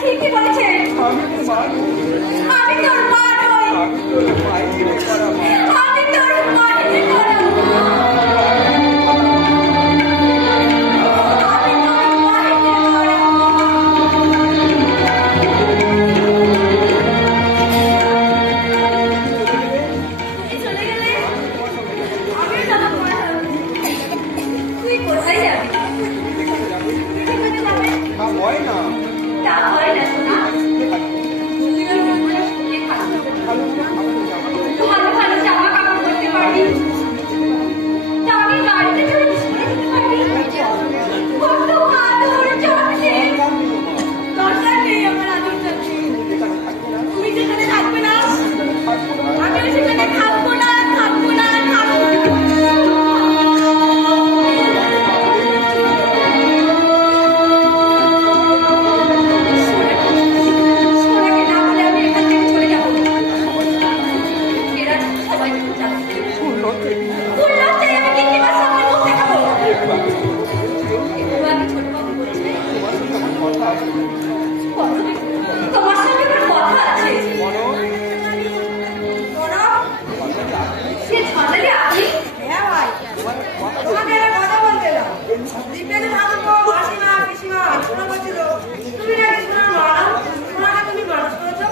ঠিকই বলেছে আমি তোর মা নই আমি তোর মাকে তুই কোথায় যাবি তা হয় না শোনা ভালো ভালো জামা কাপড় করতে পারবি তাকে গাড়িতে চড়ে স্কুলে যেতে পারবি কত আদর চলছে দরকার নেই আমার আদর চলছে তুমি যেখানে থাকবে না আমিও সেখানে থাকবো না থাকবো না থাকবো না তোমার সঙ্গে আমার কথা আছে সে ঝামেলি আপনি হ্যাঁ ভাই তোমাকে কথা বলতে এলাম দীপের ঠাকুর মাসিমা পিসিমা শোনা করছিল তুমি নাকি শোনার মারা শোনাকে তুমি মানুষ করেছো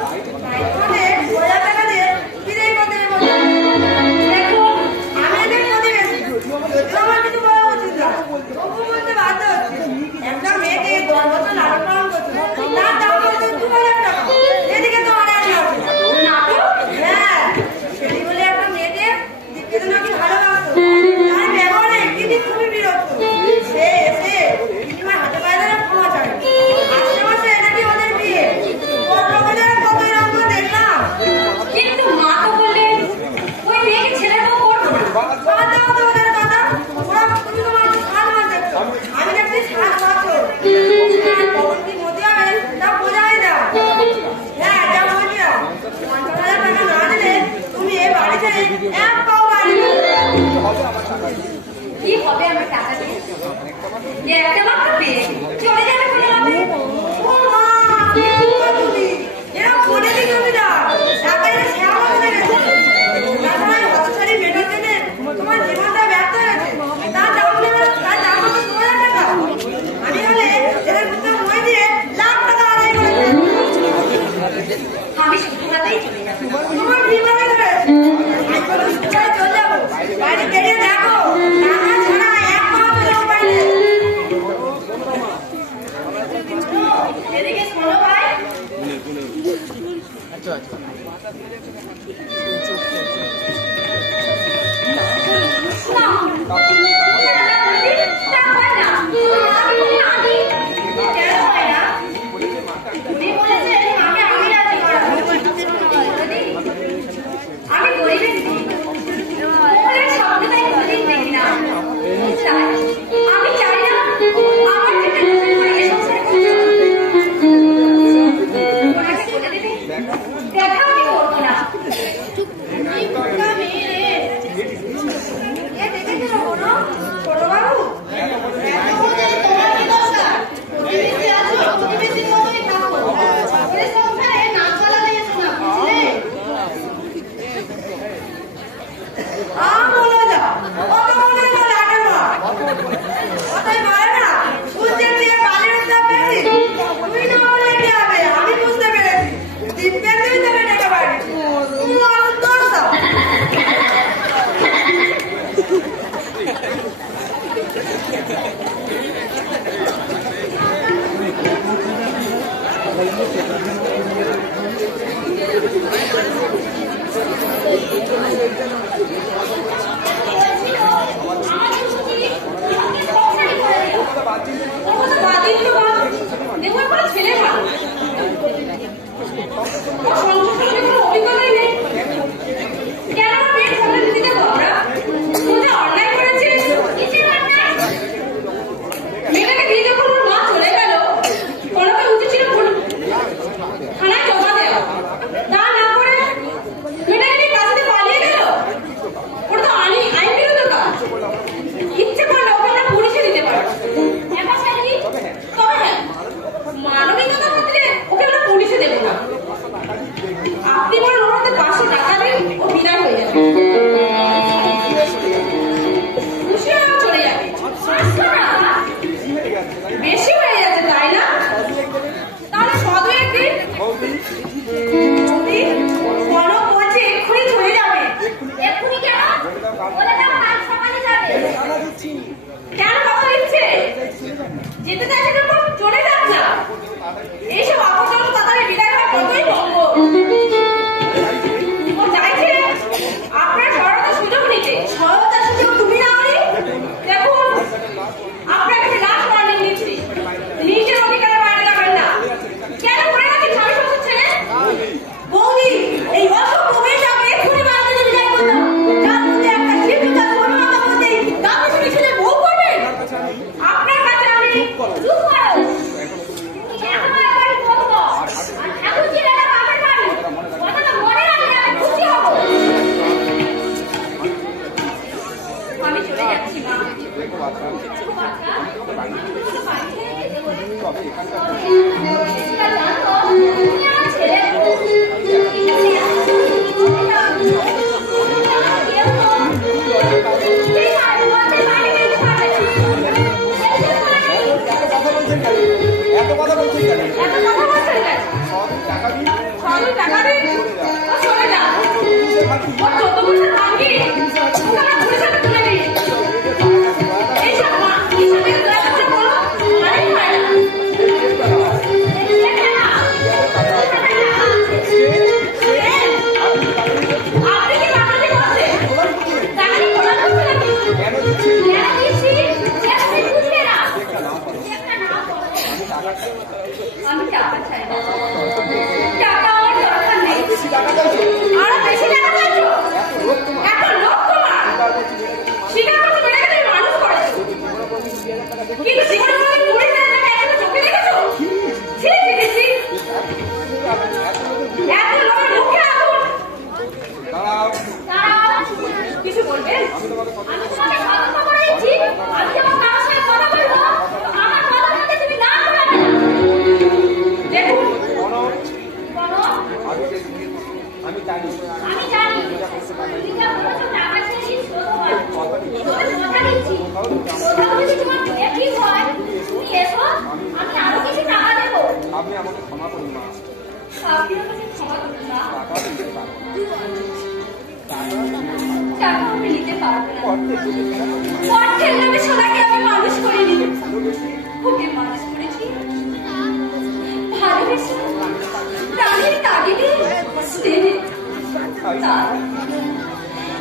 তাই তোমাকে 1000 টাকা দিয়ে বিদায় করতে দেখো আমি এদের প্রতিবেশী আমার কিছু বলা উচিত না তবু বলতে বাধ্য হচ্ছে একটা মেয়েকে 10 বছর লালন পালন করছে তার দাম হচ্ছে 2000 টাকা এদিকে তো অনেক হ্যাঁ সেটি বলে একটা মেয়েকে দীপকে তো নাকি ভালোবাসতো তার ব্যবহারে একটি দিক খুবই বিরক্ত সে এসে আমার হাতে পায়ে ধরে ক্ষমা চায় আশেপাশে নাকি ওদের বিয়ে বলে কত এরকম দেখলাম কিন্তু মা তো বললেন ওই মেয়েকে ছেলে বউ করতো না দাও তো ওদের কথা ওরা তুমি তোমার 7 মাস দেখছো আমি দেখছি 7 বছর তখন কি মতি হবে তা বোঝাই দাও হ্যাঁ যা বলছি 50,000 টাকা না দিলে তুমি এ বাড়ি ছেড়ে এক পাও বাড়ি কি হবে আমার টাকা দিয়ে একটা মাত্র পেয়ে চলে যাবে কোনো মতে ও মা তুমি এরা ফোনে দিকে আমি না টাকা এনে শ্যামা হয়ে গেছে তাছাড়া হতছাড়ি বেটার জন্য তোমার জীবনটা ব্যর্থ হয়েছে তার দাম নেবে তার দাম হচ্ছে 2000 টাকা আমি হলে এদের বুঝতে মই দিয়ে লাখ টাকা আদায় করে আমি শুক্রবারেই চলে যাবো তোমার বিমানে ধরেছে আমি বলো শুক্রবারে চলে যাবো বাইরে বেরিয়ে দেখো টাকা ছাড়া এক পাও পেলেও পাইলে এদিকে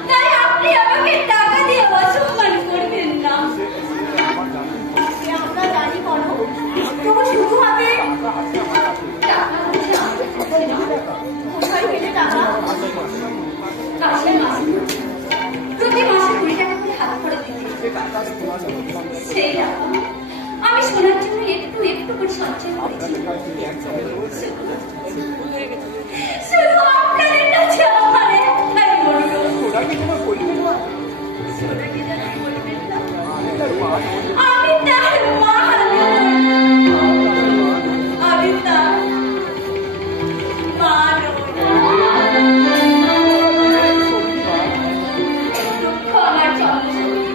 তাই আপনি আমাকে টাকা দিয়ে অসম্মান করবেন না। আমরা জানি বলো, তবু শুধু হাতে কোথায় পেলে টাকা? আসলে মাসে প্রতি মাসে 20 টাকা করে হাত করে দিতে, সেই টাকা আমি শোনার জন্য একটু একটু করে সঞ্চয় করেছি। শুধু আপনাদের কাছে আমার একটাই অনুরোধ, আমি তার মা নই, আমি তার মা নই। দুঃখ আমার জন্মভূমি,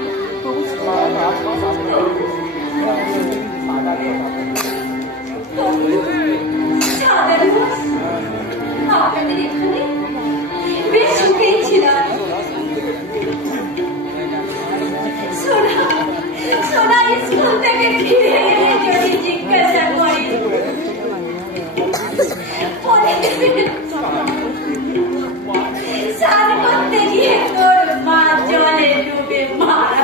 আপনাদের এখানে বেশ সুখেই ছিলাম। সোনা স্কুল থেকে ফিরে এলে যদি জিজ্ঞাসা করি স্নান করতে গিয়ে তোর মা জলে ডুবে মারা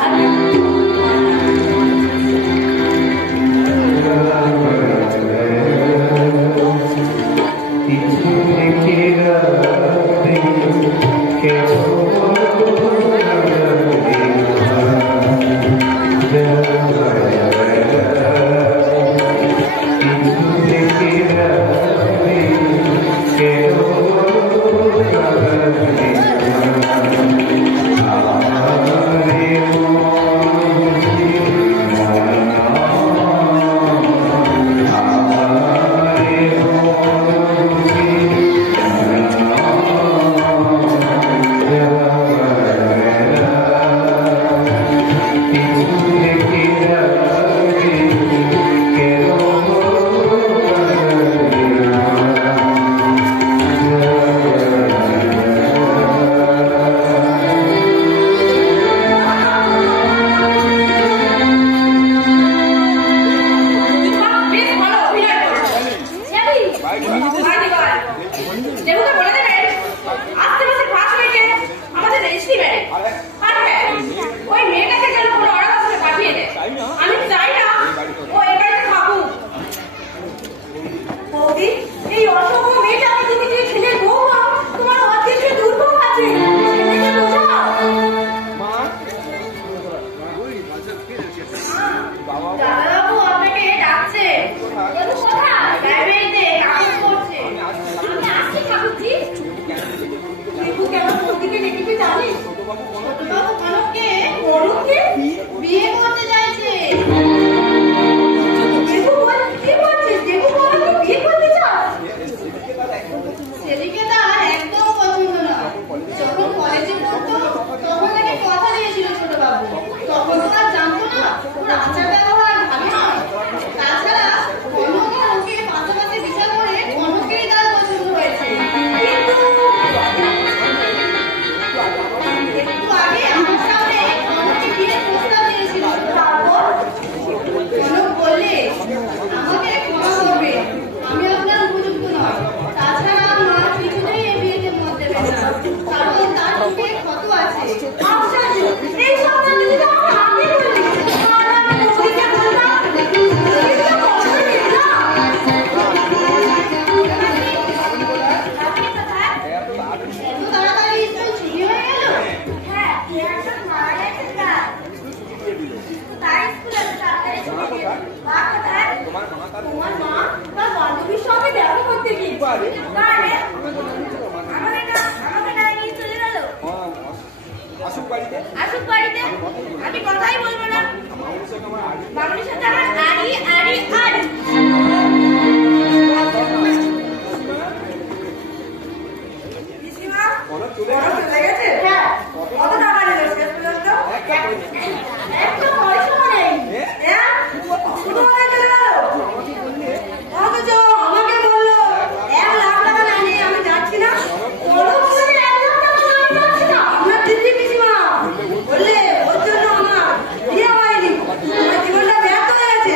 জীবনটা ব্যর্থ হয়ে গেছে।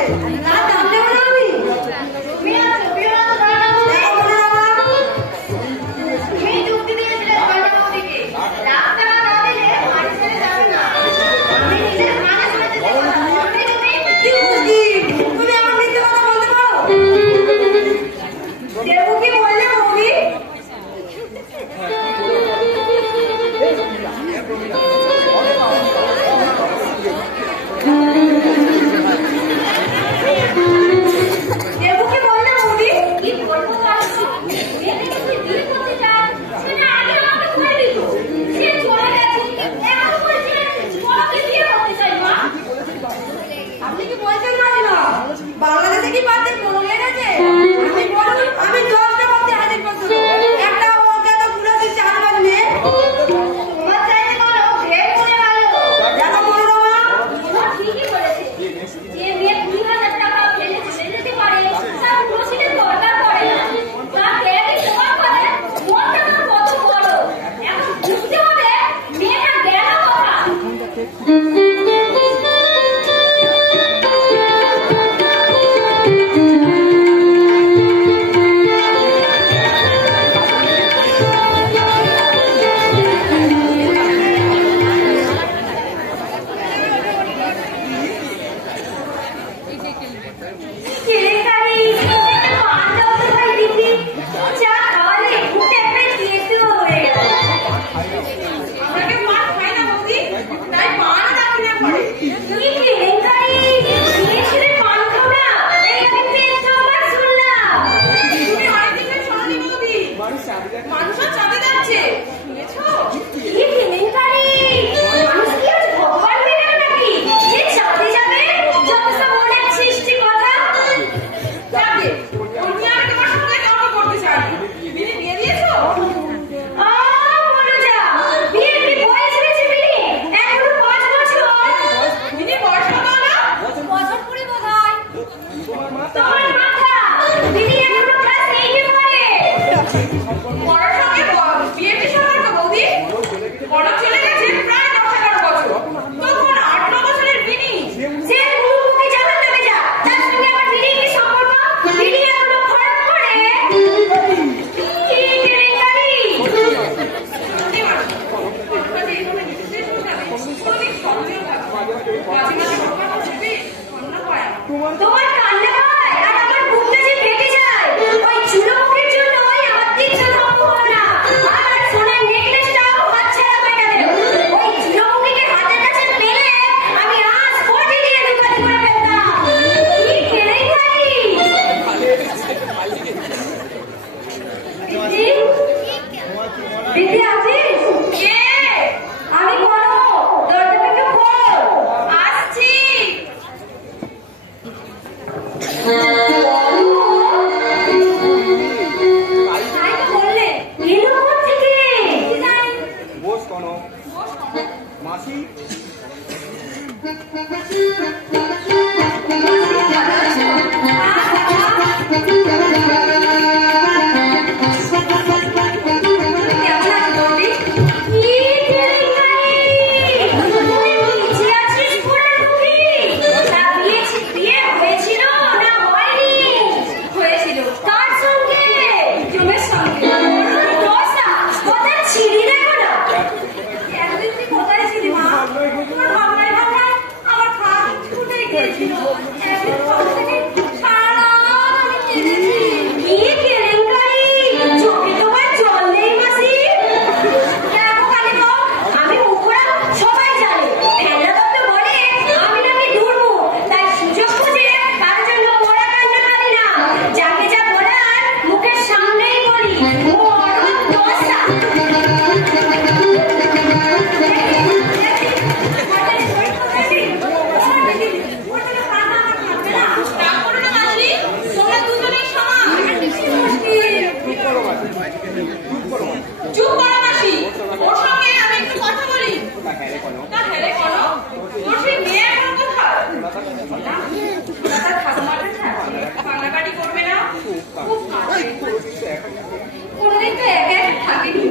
থাকেনি,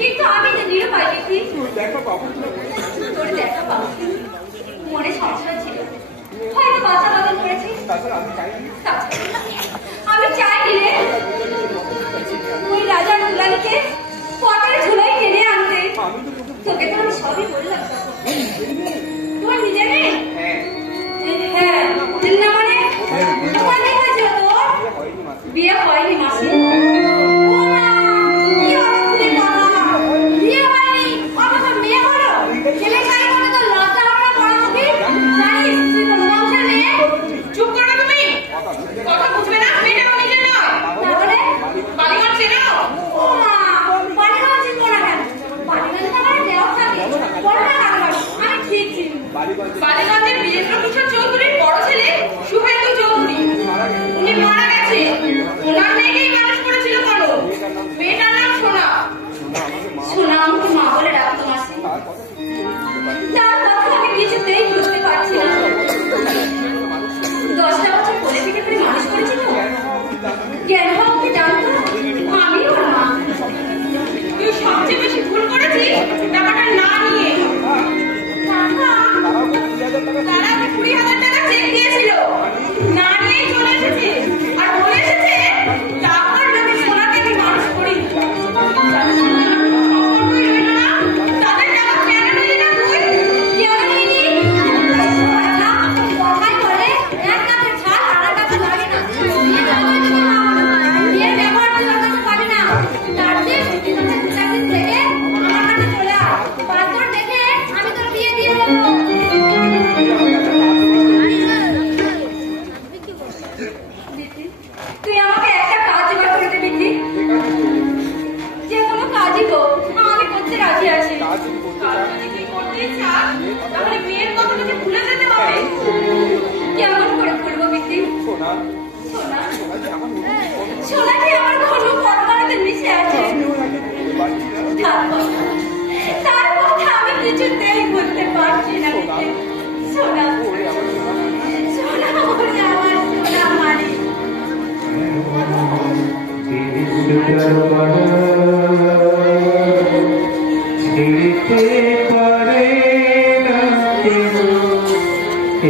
কিন্তু আমি যে নিরুপায় বিধি তোর দেখা পাবো, মনে সংশয় ছিল, হয়তো বাসা বদল করেছিস। আমি চাইনি রে ওই রাজার দুলালিকে পটের ঝুলাই টেনে আনতে। তোকে তো আমি সবই বললাম, তোমার নিজের মেয়ে? হ্যাঁ, না মানে তোমার কি হয়েছিল? তোর বিয়ে হয়নি মাসি? বালিগঞ্জের বীরেন্দ্র কিশোর চৌধুরীর বড় ছেলে শুভেন্দু চৌধুরী, উনি মারা গেছে। ওনার মেয়েকেই মানুষ করেছিল কেন? মেয়েটার নাম সোনা। সোনা আমাকে মা বলে ডাকতো মাসি। তার কথা আমি কিছুতেই বুঝতে পারছি না। 10টা বছর কোলে পিঠে করে মানুষ করেছিল, জ্ঞান হওয়া ওকে জানতো, আমি ওর মা। তুই সবচেয়ে বেশি ভুল করেছিস টাকাটা না নিয়ে। তারা 20,000 টাকা চেক দিয়েছিল, না নিয়েই চলে এসেছে আর বলে এসেছে টাকার লোভে সোনাকে আমি মানুষ করি। তাদের টাকা কেন নিলি না তুই? কেন নিলি? কথাই বলে এক কাপের ছাল আর এক কাপে লাগে না। বিয়ের ব্যবহার তুই ওর কাছে পাবি না। তার চেয়ে ছুটি থেকে 2-4 দিন থেকে আমার কাছে চলে আয়। পাঁচবার দেখে আমি তোর বিয়ে দিয়ে দেবো। তুই আমাকে একটা কাজ জোগাড় করে দিবি কি? যে কোনো কাজই হোক আমি করতে রাজি আছি। কাজ যদি তুই করতেই চাস তাহলে বিয়ের কথা কিছু ভুলে যেতে হবে। কেমন করে করবো বিক্রি? সোনা সোনাকে আমার ঘন পরমাণুতে মিশে আছে। তার কথা আমি কিছুতেই বলতে পারছি না বিক্রি। সোনা সোনা বলে আমার সোনা মারি। ছিড়তে পারে না কেউ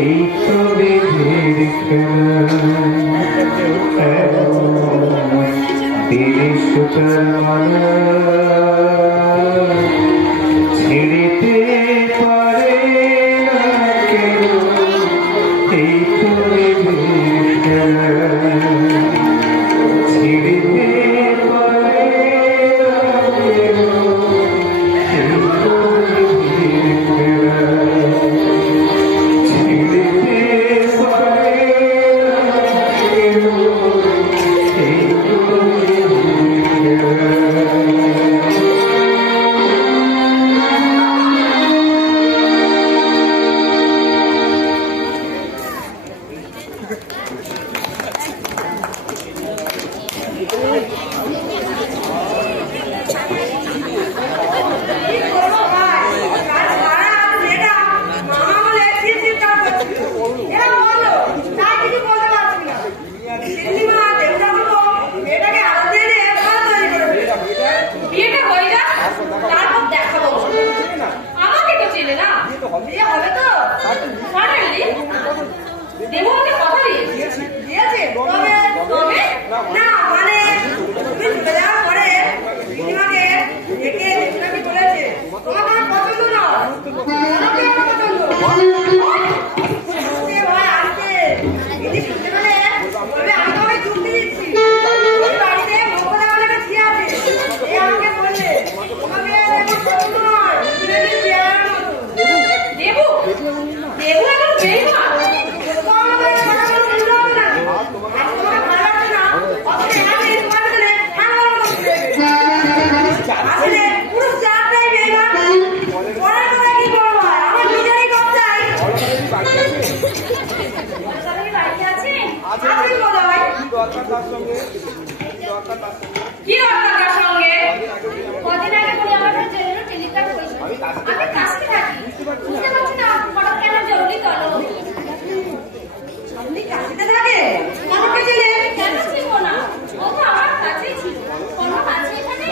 এই তো বেঁধের খেলা, দিনের সুতার মালা ছিড়তে পারে না কেউ এই তো বেঁধের খেলা, ছিড়তে পারে না কেউ এই তো বেঁধের খেলা, ছিড়তে পারে না কেউ এই তো বেঁধের বিয়েটা হয়ে যাক, তারপর দেখাবো। আমাকে তো চেনে না, বিয়ে হবে তো? Suddenly, দেবু আমাকে কথা দিয়েছে। তবে না মানে তুমি চলে যাওয়ার পরে দিদিমাকে ডেকে দিদিমাকে বলেছে তোমার আমার পছন্দ না, আমাকে আমার পছন্দ। সে ভাই আসছে, দিদি শুনতে পেলে বলবে আমি তোমাকে চুক্তি দিচ্ছি। ওই বাড়িতে মোক্ষদা বলে একটা ঝিয়া আছে, এ আমাকে বললে তোমাকে আমার পছন্দ নয়, তুমি চেয়ার মতো। দেবু এখন বেইমান। কি দরকার তার সঙ্গে? কদিন আগে তুমি আমার কাছে জরুরি টেলিগ্রাম করেছো। আমি কাছে থাকি, বুঝতে পারছি না হঠাৎ কেন জরুরি করো। আপনি কাছেতে থাকে? আমার কাছে কেন ছিল না? ও তো আমার কাছেই ছিল। কোনো কাছে এখানে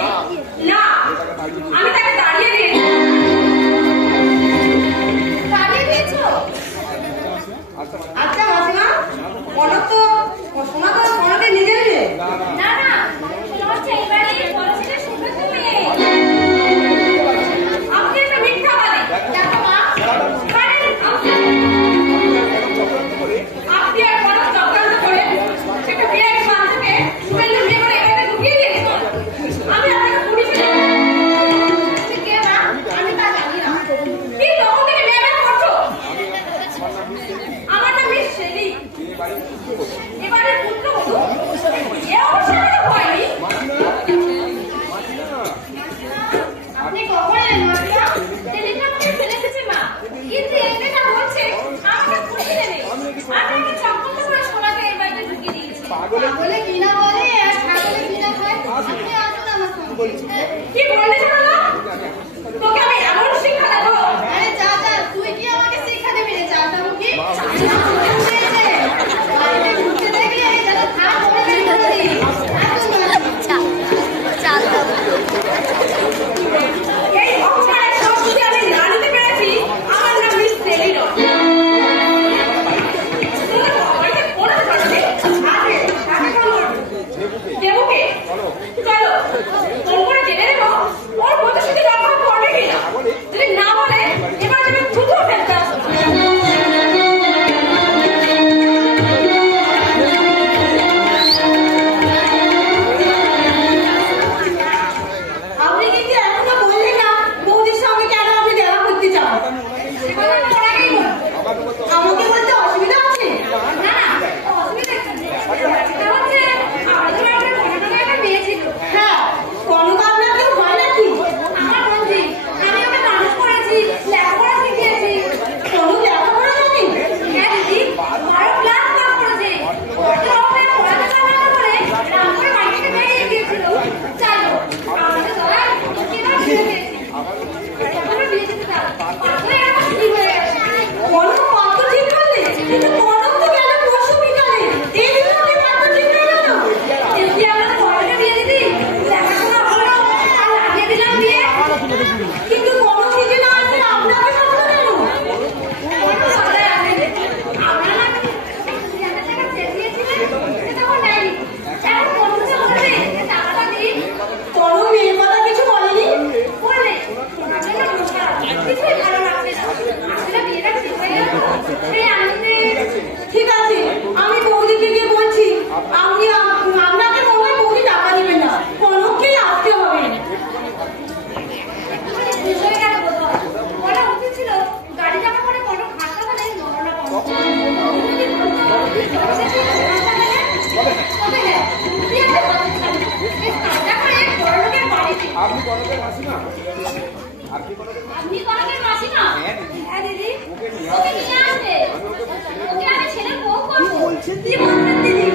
আপনি কনকের মাসি না? হ্যাঁ দিদি। ওকে নিয়ে আসবে। ওকে আমি ছেলের বউ করবো। কি বলছেন দিদি?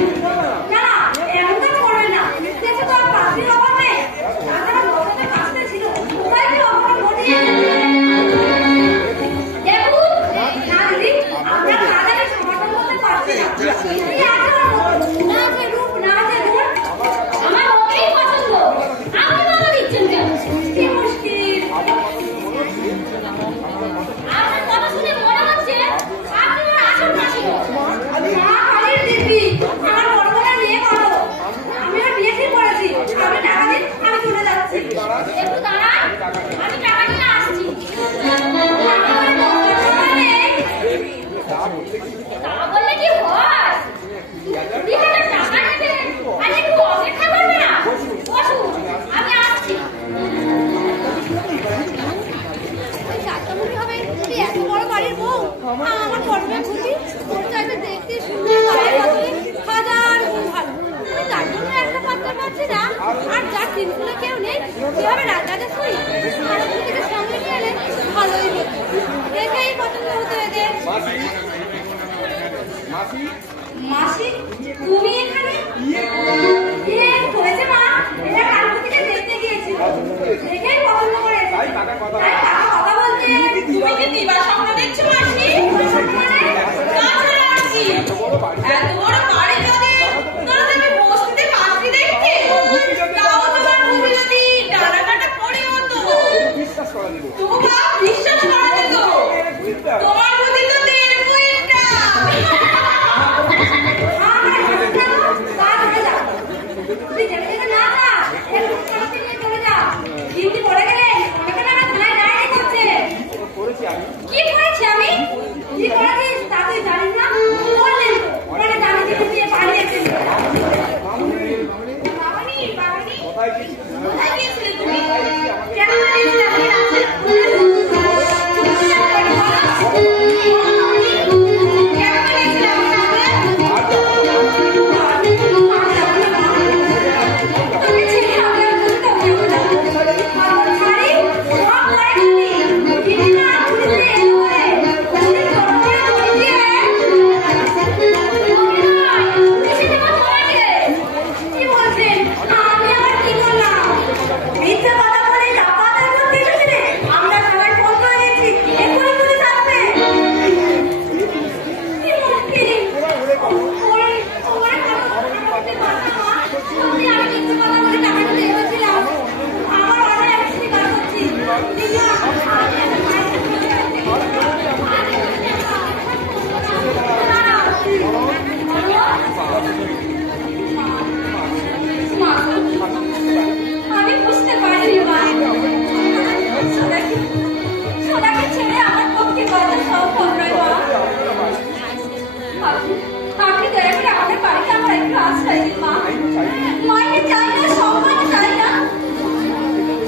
না এমন কাজ করবে না। দেশে তো আর পাত্রীর অভাব নেই। তাছাড়া বছরের কাজটা ছিল কোথায় কি অভাব ঘটিয়ে দেখুন না দিদি, আপনার কাজে সমর্থন করতে পারছি না। এই আচরণ, না যে রূপ, না যে গুণ, আমার ওকেই পছন্দ। আপনি বাধা দিচ্ছেন কেন? কি মুশকিল। আপনার কথা শুনে মনে হচ্ছে আপনি ওর আসল মাসি নন। মা কালীর দিব্যি, আমার বড় বোনের বিয়ে করো। আমি ওর বিয়ে ঠিক করেছি। আপনি টাকা দিন, আমি চলে যাচ্ছি। একটু দাঁড়ান, আমি টাকা নিয়ে আসছি। আমার দরকার সময় নেই। তা বললে কি হয়? 2,000 টাকা নেবেন আর একটু অপেক্ষা করবে না? বসুন, আমি আসছি। ওই চারটামুখী হবে যদি এত বড় বাড়ির বউ, আমার পড়বে খুশি। ওর চাইতে দেখতে সুন্দর গায়ের বদলে হাজার গুণ ভালো। আমি তার জন্য একটা পাত্র পাচ্ছি না। আর যার তিনকুলে কেউ নেই, কিভাবে রাজরাজেশ্বরী ভারত থেকে সঙ্গে নিয়ে এলে ভালোই হতো। দেখেই পছন্দ হতো এদের। মাসি, তুমি এখানে? হয়েছে মা, এরা কালকে থেকে দেখতে গিয়েছিল। দেখেই পছন্দ করেছে। তাই কাকা কথা বলছে। তুমি কি দিবা স্বপ্ন দেখছো মাসি? তাছাড়া আর কি? এত বড় বাড়ি যদি তাহলে তুমি বস্তিতে পাত্রী দেখতে? তাও তোমার তুমি যদি ডানা কাটা পড়ে হতো তবু বাপ বিশ্বাস করা যেত। তোমার প্রতি তো দেড় কুইন্টা। কি করেছি আমি? কি করেছিস তা তুই জানিস না? বললেন তো, মানে জানি দিদি দিয়ে পালিয়েছে। বাবানি, বাবানি, কোথায় গিয়েছিলে তুমি? কেন পালিয়েছিলে আপনি রাস্তায়? কেন পালিয়েছিলে আপনি রাস্তায়? তোকে ছেড়ে আমি আর বুঝতে পারবো না। আমার শাড়ি সব পরে নিবি। দিদি না পুলিশে এলো বলে। পুলিশ ধরা করে ধরে দিয়ে কি বলছেন? আমি আবার কি করলাম? মিথ্যে কথা বলে ডাকাতের মধ্যে এসেছিলে? আমরা সবাই ফোন করে দিয়েছি। এক্ষুনি পুলিশ আসবে। কি মুশকিল। ওরে কথা বলতে পারছো না? আমি মিথ্যে কথা বলে টাকা নিতে এসেছিলাম। আমার অর্ডার আমি স্বীকার করছি। দিদি আমি বুঝতে পারিনি মা। সোনাকে ছেড়ে আমার পক্ষে বাজার সম্ভব নয় মা। আপনি দয়া করে আমাদের বাড়িতে আমার একটু আশ্রয় দিন মা। মাইনে চাই না, সম্মান চাই না,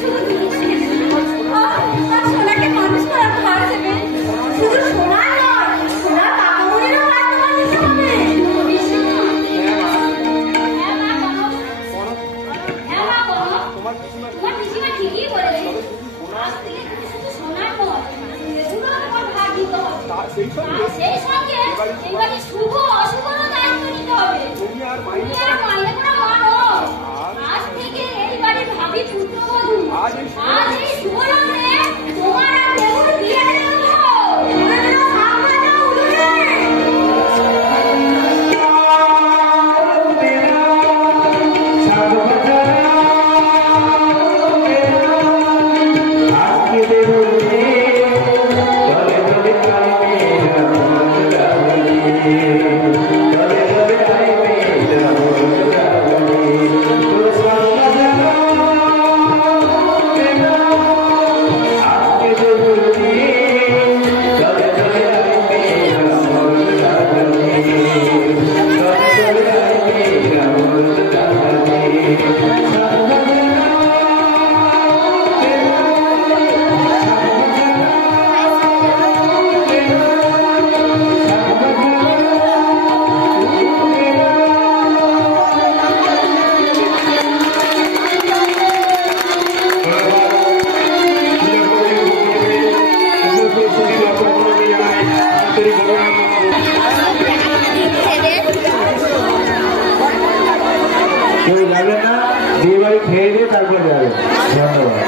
শুধু আর সোনাকে মানুষ করার ভার দেবেন। শুধু সোনার নয়, সোনার কাকামণিরও ভার তোমার দিতে হবে। তোমার পিসিমা ঠিকই বলেছে। আজ থেকে তুমি শুধু সোনার নয়, এগুলো তোমার ভাগ দিতে হবে। আর সেই সঙ্গে এবারে শুভ অশুভরও দায়িত্ব নিতে হবে। তুমি আর মাইনে করা মানো। আজ থেকে এই বাড়ির ভাবি পুত্রবধূ। আজ এই শুভ লগ্নে তোমার আর দেবর বিয়ে দেবো। সবাই খেয়ে দিয়ে তারপর যাবে। ধন্যবাদ।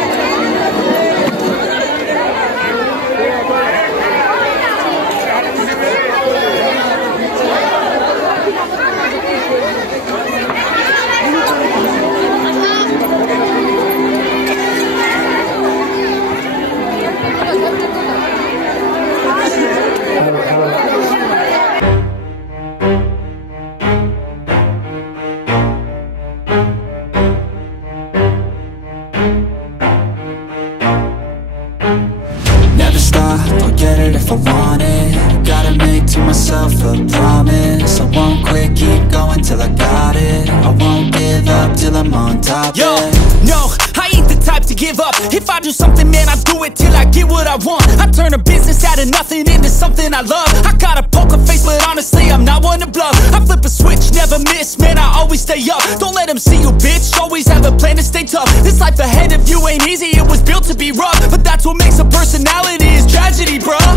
Never stop, I'll get it if I want it. Gotta make to myself a promise. I won't quit, keep going till I got it. I won't give up till I'm on top. Yo, yeah. no, I ain't the type to give up. If I do something, man, I do it till I get what I want. I turn a business out of nothing into something I love. I got a poker face, but honestly, I'm not one to bluff. I flip a switch, never miss, man, I always stay up. Don't let them see you, bitch, always have a plan to stay tough. This life ahead of you ain't easy, it was built to be rough. But that's what makes a personality, is tragedy, bruh.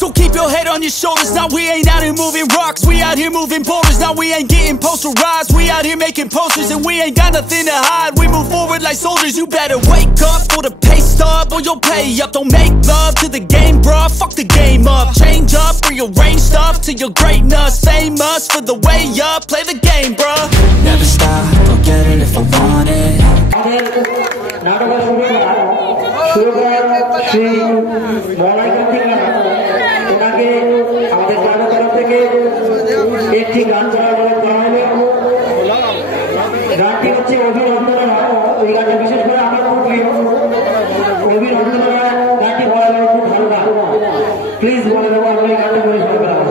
So keep your head on your shoulders. Now we ain't out here moving rocks, we out here moving boulders. Now we ain't getting posterized, we out here making posters. And we ain't got nothing to hide, we move forward like soldiers. You better wake up for the pay stub or you'll pay up. Don't make love to the game, bruh, fuck the game up. Change up, rearrange stuff to your greatness. Famous for the way up, play the game, bruh. Never stop, I'll get it if I want it. Shri Malay Kartik ওনাকে আমাদের ক্লাবের তরফ থেকে একটি গান করা হলো। গানটি হচ্ছে অভিনন্দনা। ওই গানটা বিশেষ করে আমার খুব প্রিয়। অভিনন্দনা গানটি বলা হলো খুব ভালো গান। প্লিজ বলে দেবো আমরা এই গানটা করে সবাই বেড়াবো।